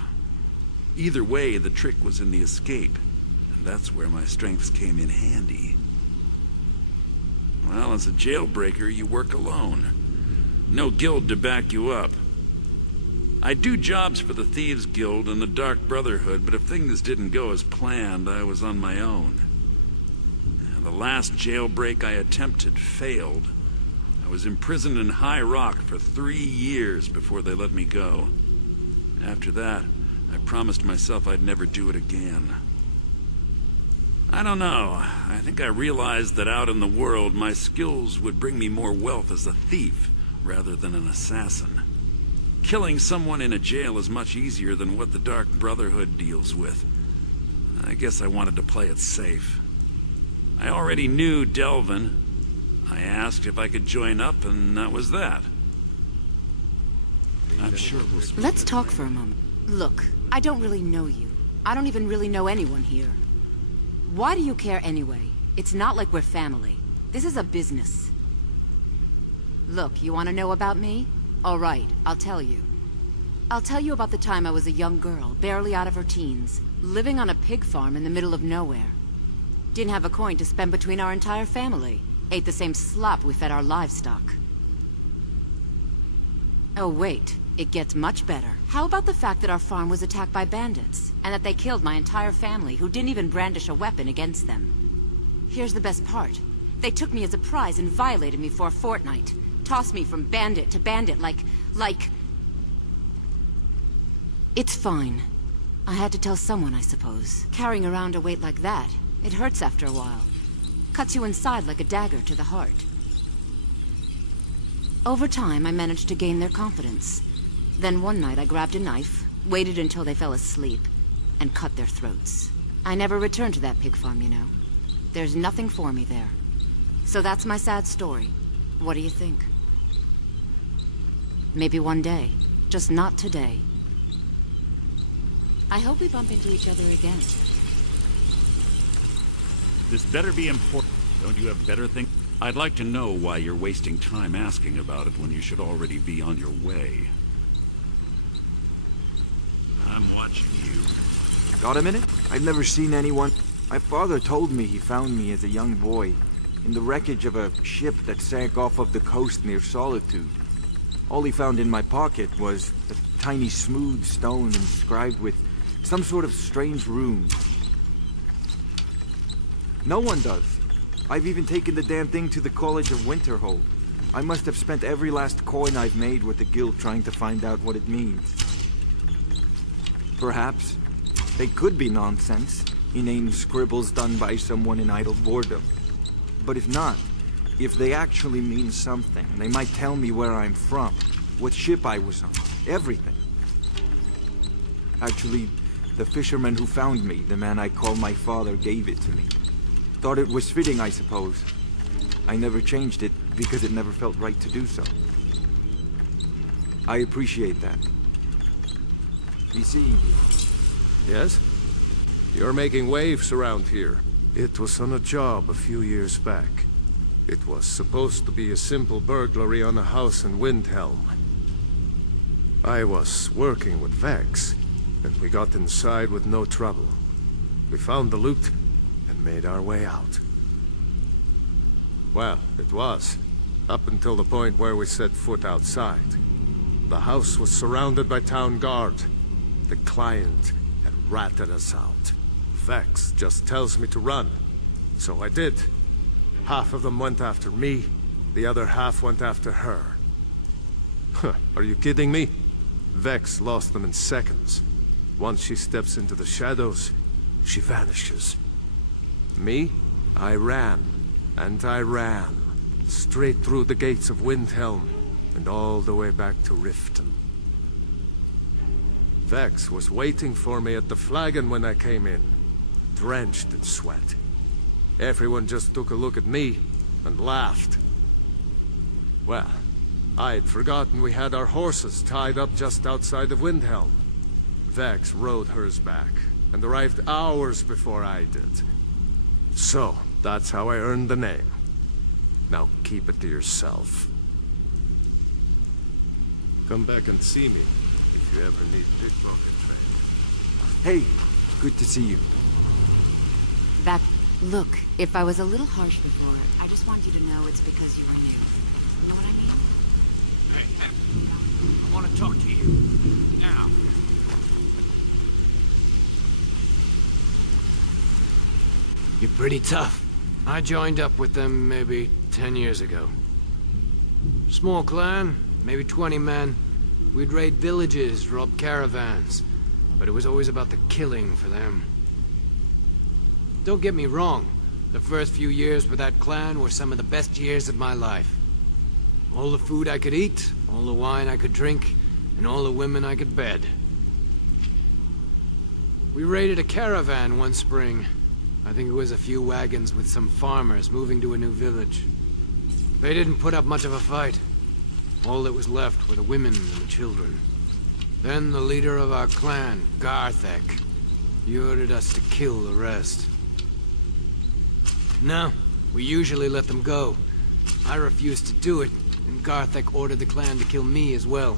Either way, the trick was in the escape, and that's where my strengths came in handy. Well, as a jailbreaker, you work alone. No guild to back you up. I do jobs for the Thieves Guild and the Dark Brotherhood, but if things didn't go as planned, I was on my own. And the last jailbreak I attempted failed. I was imprisoned in High Rock for 3 years before they let me go. After that, I promised myself I'd never do it again. I don't know. I think I realized that out in the world, my skills would bring me more wealth as a thief rather than an assassin. Killing someone in a jail is much easier than what the Dark Brotherhood deals with. I guess I wanted to play it safe. I already knew Delvin. I asked if I could join up, and that was that. I'm sure we'll speak. Let's talk for a moment. Look, I don't really know you. I don't even really know anyone here. Why do you care anyway? It's not like we're family. This is a business. Look, you want to know about me? All right, I'll tell you. I'll tell you about the time I was a young girl, barely out of her teens, living on a pig farm in the middle of nowhere. Didn't have a coin to spend between our entire family. Ate the same slop we fed our livestock. Oh wait, it gets much better. How about the fact that our farm was attacked by bandits, and that they killed my entire family who didn't even brandish a weapon against them? Here's the best part. They took me as a prize and violated me for a fortnight. Tossed me from bandit to bandit like... It's fine. I had to tell someone, I suppose. Carrying around a weight like that, it hurts after a while. Cuts you inside like a dagger to the heart. Over time, I managed to gain their confidence. Then one night I grabbed a knife, waited until they fell asleep, and cut their throats. I never returned to that pig farm, you know. There's nothing for me there. So that's my sad story. What do you think? Maybe one day. Just not today. I hope we bump into each other again. This better be important. Don't you have better things? I'd like to know why you're wasting time asking about it when you should already be on your way. I'm watching you. Got a minute? I've never seen anyone. My father told me he found me as a young boy in the wreckage of a ship that sank off of the coast near Solitude. All he found in my pocket was a tiny smooth stone inscribed with some sort of strange rune. No one does. I've even taken the damn thing to the College of Winterhold. I must have spent every last coin I've made with the guild trying to find out what it means. Perhaps they could be nonsense, inane scribbles done by someone in idle boredom. But if not, if they actually mean something, they might tell me where I'm from, what ship I was on, everything. Actually, the fisherman who found me, the man I call my father, gave it to me. Thought it was fitting, I suppose. I never changed it because it never felt right to do so. I appreciate that. Be seeing you. Yes? You're making waves around here. It was on a job a few years back. It was supposed to be a simple burglary on a house in Windhelm. I was working with Vex, and we got inside with no trouble. We found the loot and made our way out. Well, it was, up until the point where we set foot outside. The house was surrounded by town guard. The client had ratted us out. Vex just tells me to run, so I did. Half of them went after me, the other half went after her. Are you kidding me? Vex lost them in seconds. Once she steps into the shadows, she vanishes. Me? I ran, and I ran. straight through the gates of Windhelm, and all the way back to Rift. Vex was waiting for me at the flagon when I came in, drenched in sweat. Everyone just took a look at me and laughed. Well, I'd forgotten we had our horses tied up just outside of Windhelm. Vex rode hers back, and arrived hours before I did. So, that's how I earned the name. Now keep it to yourself. Come back and see me if you ever need pickpocket training. Hey, good to see you. Look, if I was a little harsh before, I just want you to know it's because you were new. You know what I mean? Hey, I want to talk to you. Now. You're pretty tough. I joined up with them maybe 10 years ago. Small clan, maybe 20 men. We'd raid villages, rob caravans. But it was always about the killing for them. Don't get me wrong. The first few years with that clan were some of the best years of my life. All the food I could eat, all the wine I could drink, and all the women I could bed. We raided a caravan one spring. I think it was a few wagons with some farmers moving to a new village. They didn't put up much of a fight. All that was left were the women and children. Then the leader of our clan, Garthek, he ordered us to kill the rest. No, we usually let them go. I refused to do it. Garthek ordered the clan to kill me as well.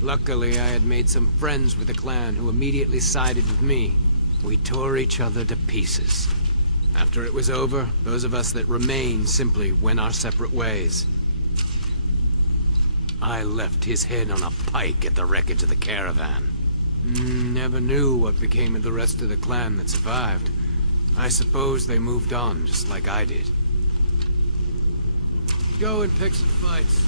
Luckily, I had made some friends with the clan who immediately sided with me. We tore each other to pieces. After it was over, those of us that remained simply went our separate ways. I left his head on a pike at the wreckage of the caravan. Never knew what became of the rest of the clan that survived. I suppose they moved on, just like I did. Go and pick some fights.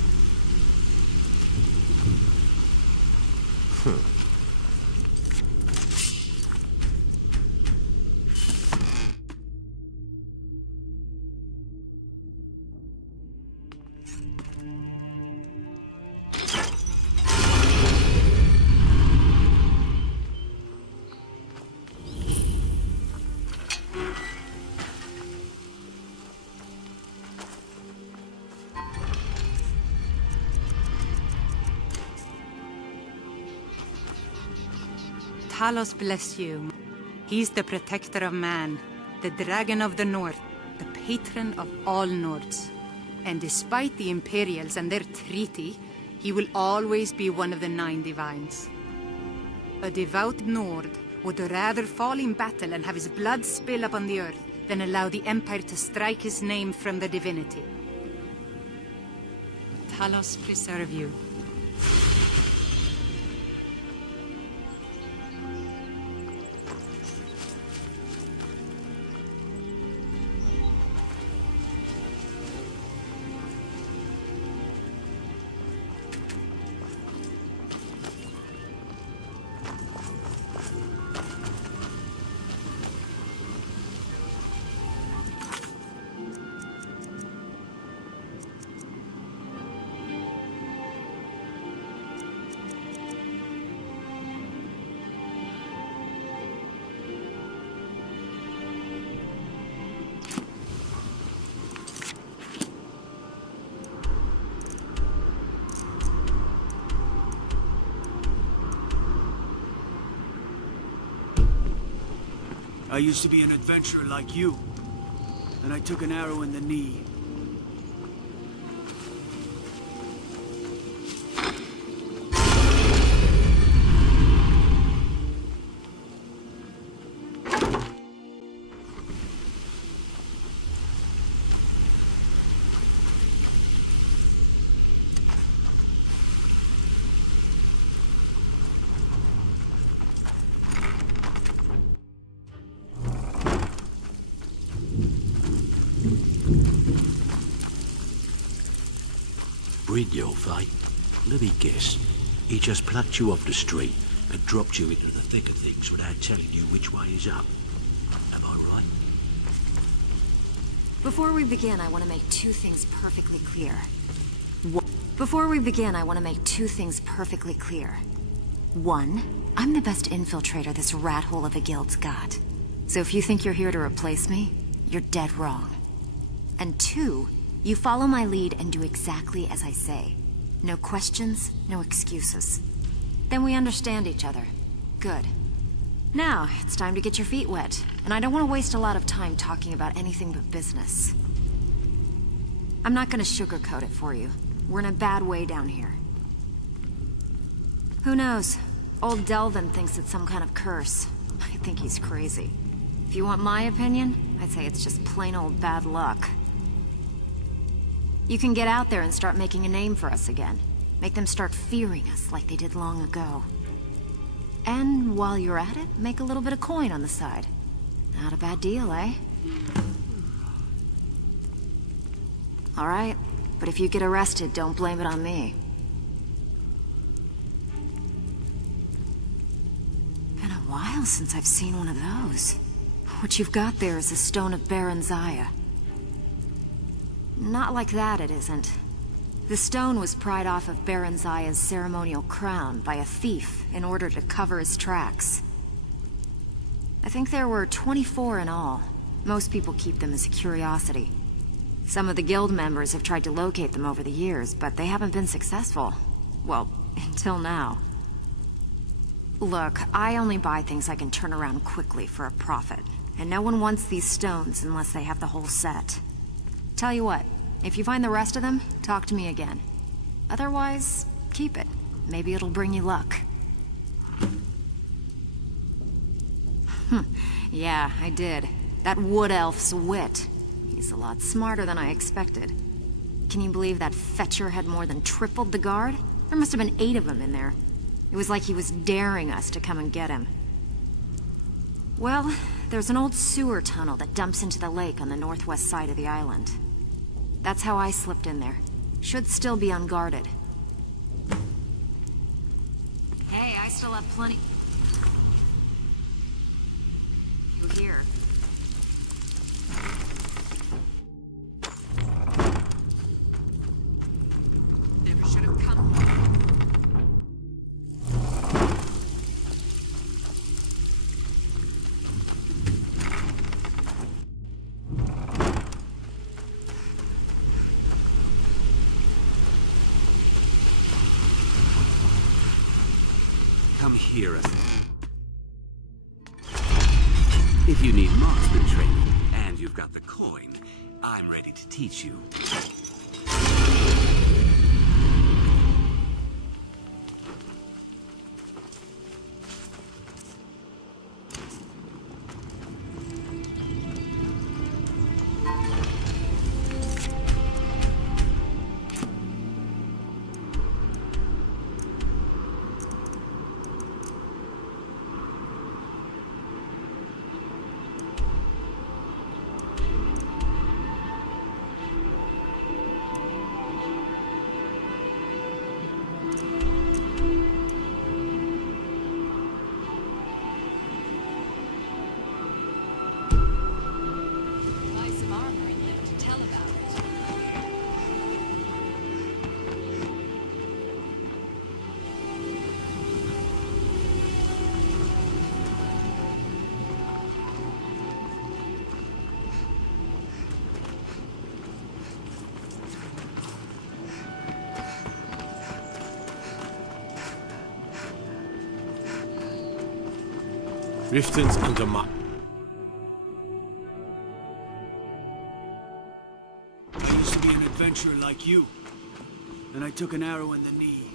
Talos bless you. He's the protector of man, the dragon of the north, the patron of all Nords. And despite the Imperials and their treaty, he will always be one of the 9 divines. A devout Nord would rather fall in battle and have his blood spill upon the earth than allow the Empire to strike his name from the divinity. Talos preserve you. I used to be an adventurer like you, and I took an arrow in the knee. You off the street and dropped you into the thick of things without telling you which way is up. Am I right? Before we begin, I want to make two things perfectly clear. One, I'm the best infiltrator this rat hole of a guild's got. So if you think you're here to replace me, you're dead wrong. And two, you follow my lead and do exactly as I say. No questions, no excuses. Then we understand each other. Good. Now, it's time to get your feet wet, and I don't want to waste a lot of time talking about anything but business. I'm not gonna sugarcoat it for you. We're in a bad way down here. Who knows? Old Delvin thinks it's some kind of curse. I think he's crazy. If you want my opinion, I'd say it's just plain old bad luck. You can get out there and start making a name for us again. Make them start fearing us like they did long ago. And while you're at it, make a little bit of coin on the side. Not a bad deal, eh? Alright, but if you get arrested, don't blame it on me. Been a while since I've seen one of those. What you've got there is a stone of Baron Zaya. Not like that, it isn't. The stone was pried off of Baron Zaya's ceremonial crown by a thief in order to cover his tracks. I think there were 24 in all. Most people keep them as a curiosity. Some of the guild members have tried to locate them over the years, but they haven't been successful. Well, until now. Look, I only buy things I can turn around quickly for a profit, and no one wants these stones unless they have the whole set. Tell you what, if you find the rest of them, talk to me again. Otherwise, keep it. Maybe it'll bring you luck. Yeah, I did. That wood elf's wit. He's a lot smarter than I expected. Can you believe that fetcher had more than tripled the guard? There must have been 8 of them in there. It was like he was daring us to come and get him. Well, there's an old sewer tunnel that dumps into the lake on the northwest side of the island. That's how I slipped in there. Should still be unguarded. Hey, I fill up plenty. You hear? If you need marksman training, and you've got the coin, I'm ready to teach you. I used to be an adventurer like you. Then I took an arrow in the knee.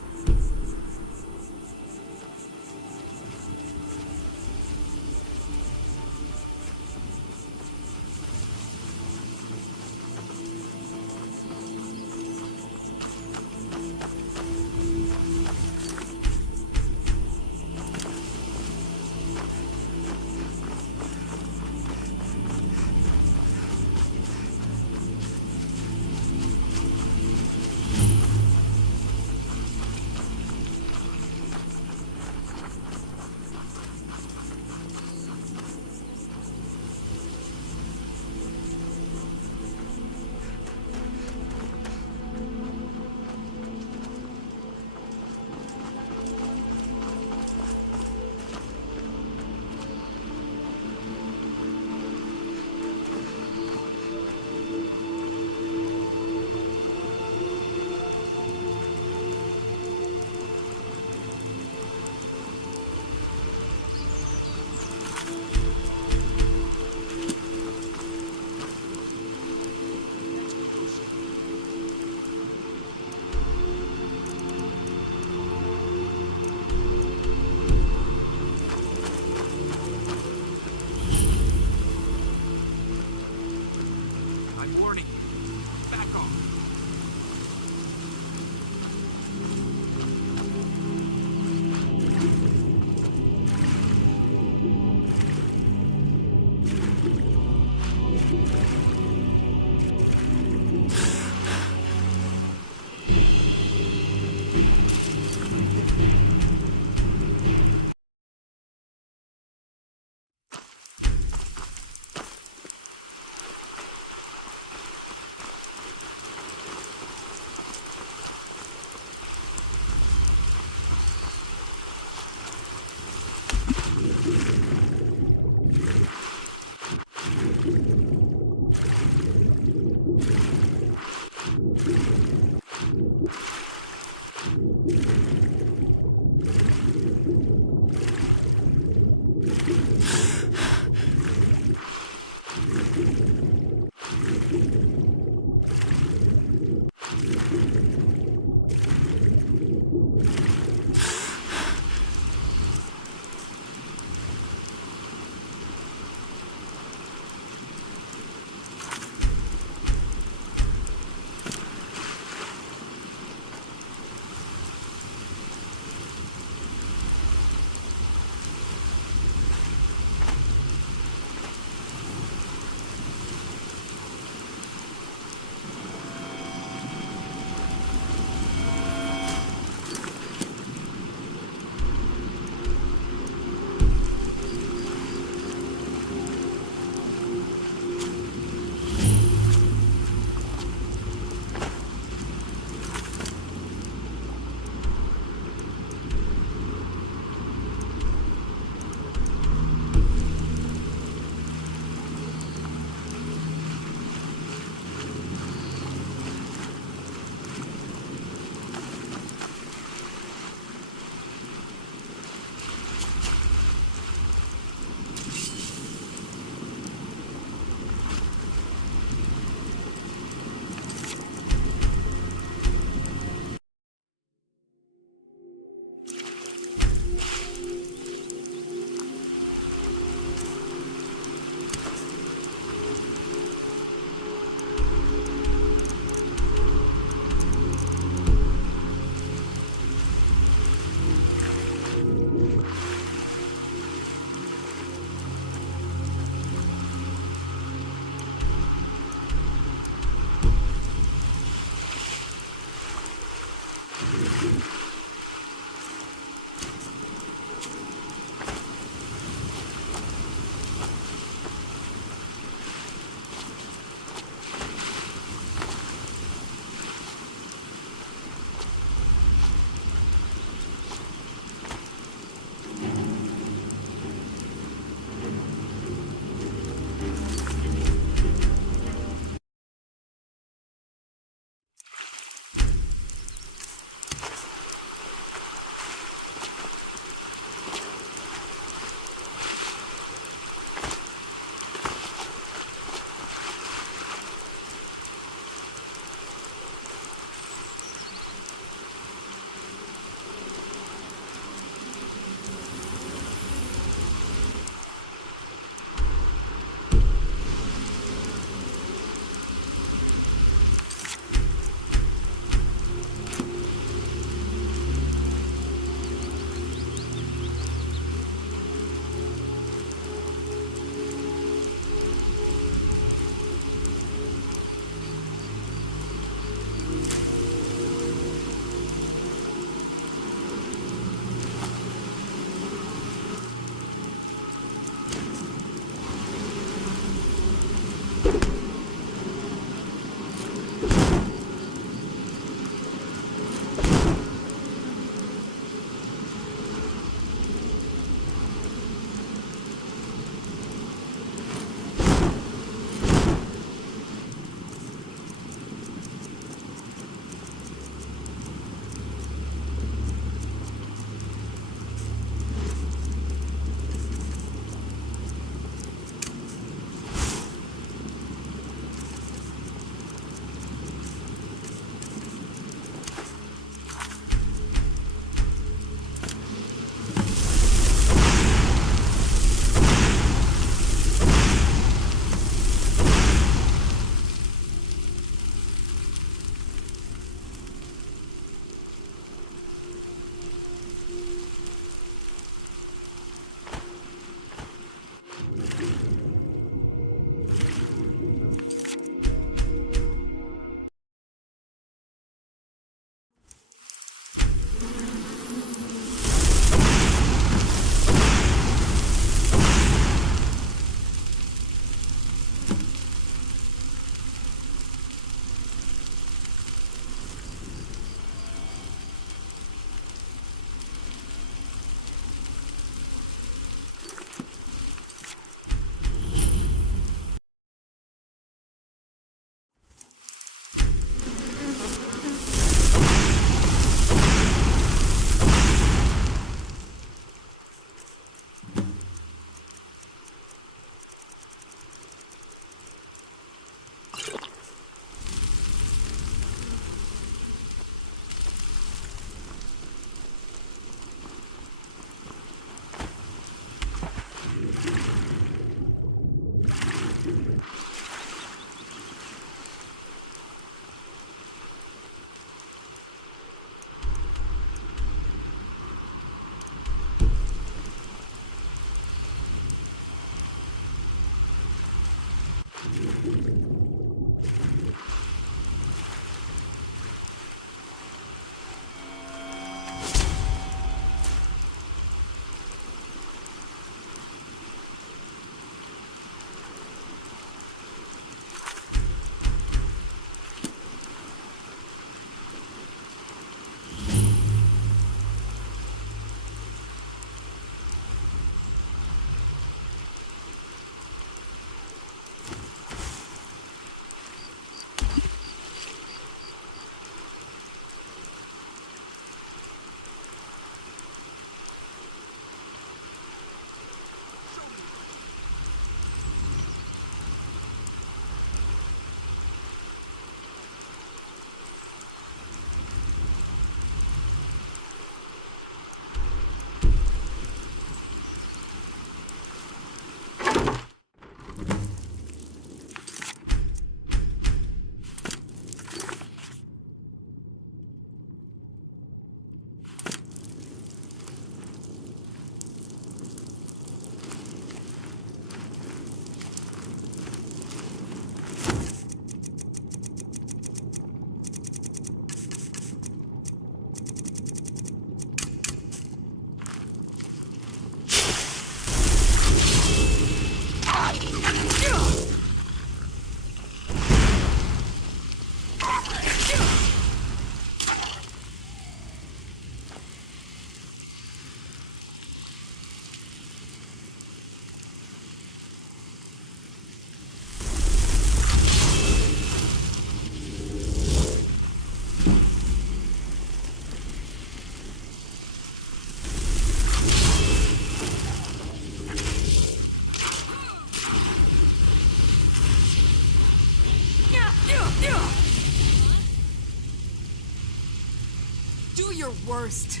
first.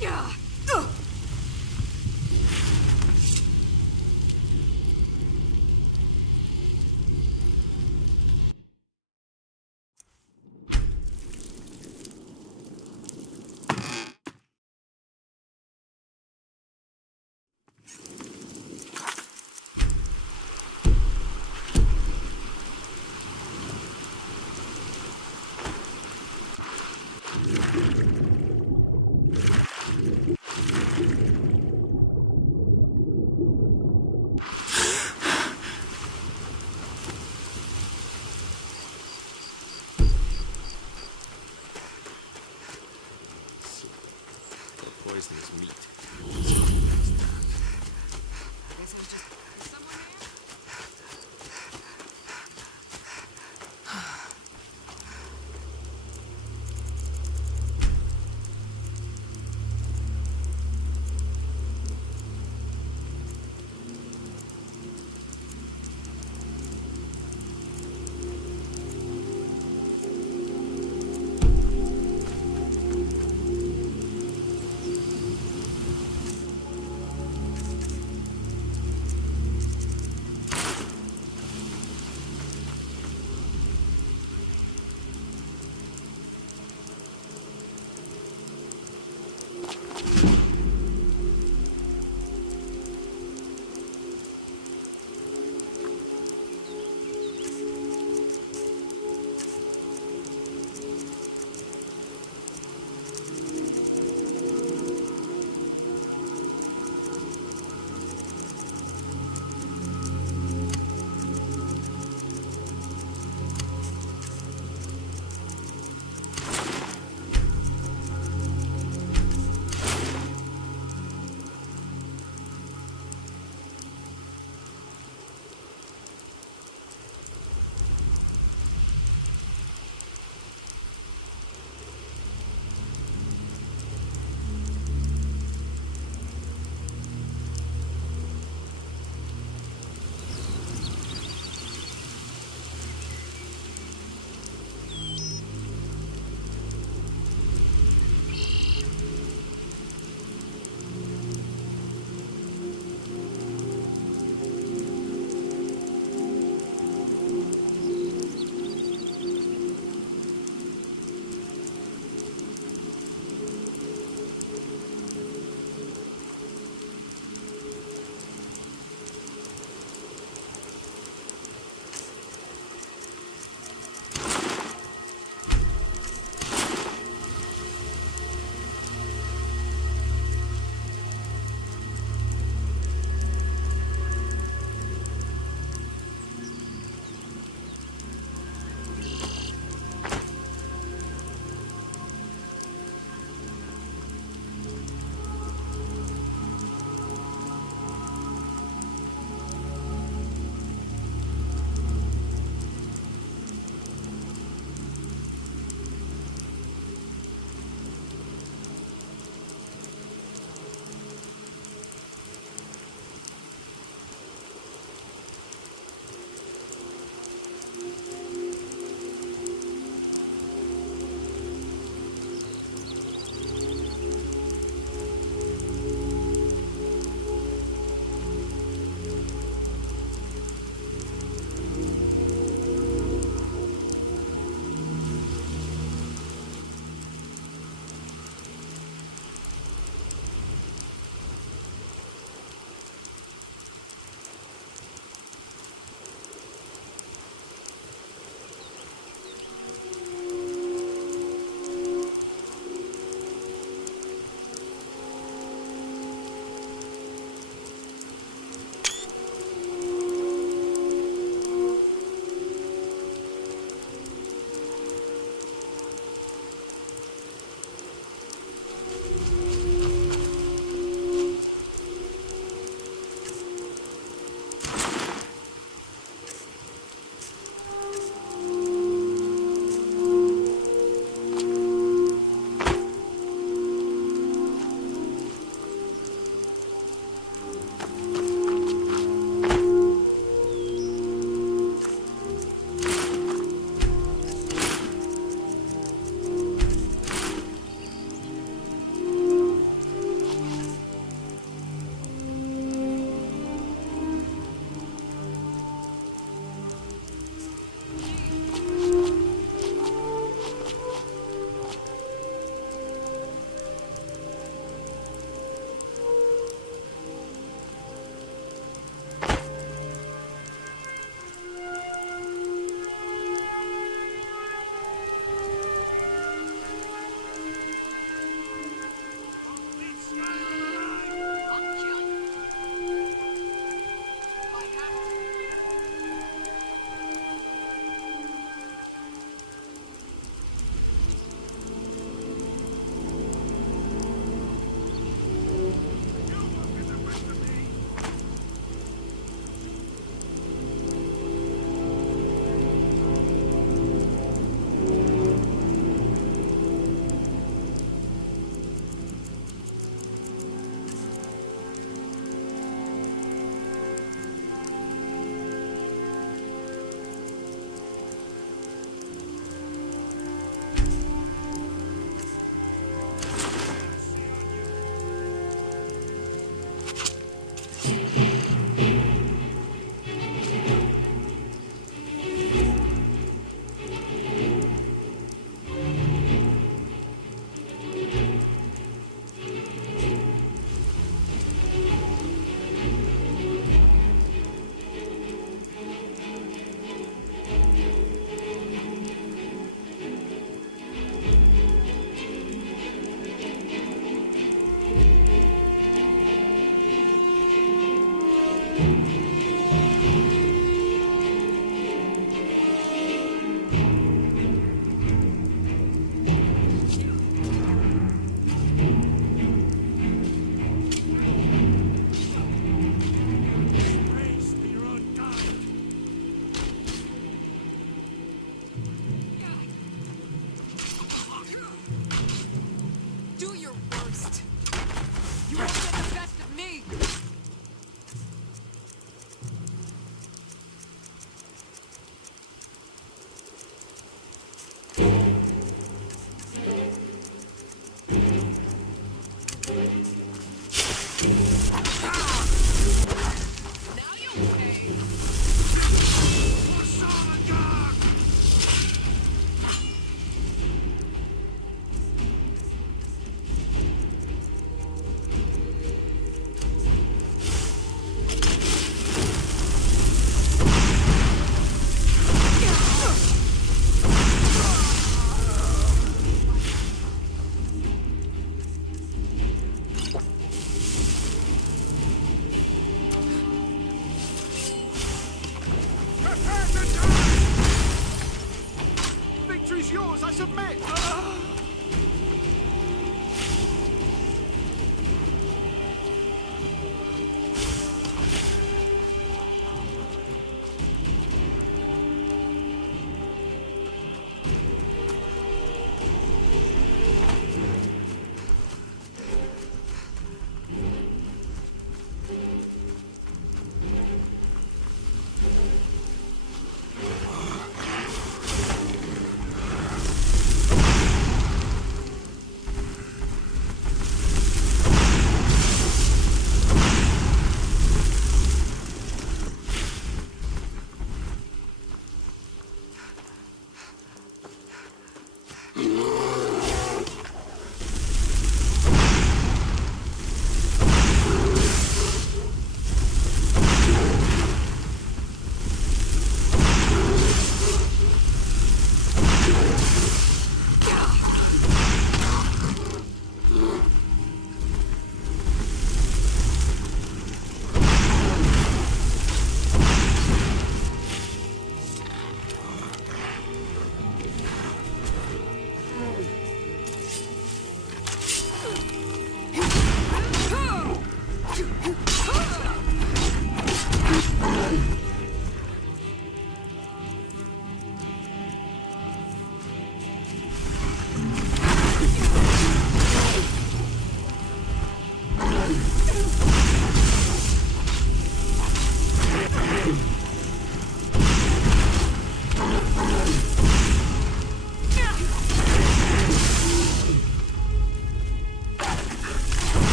Yeah. Or poisonous meat. Something like that. I guess I was just... Is someone there?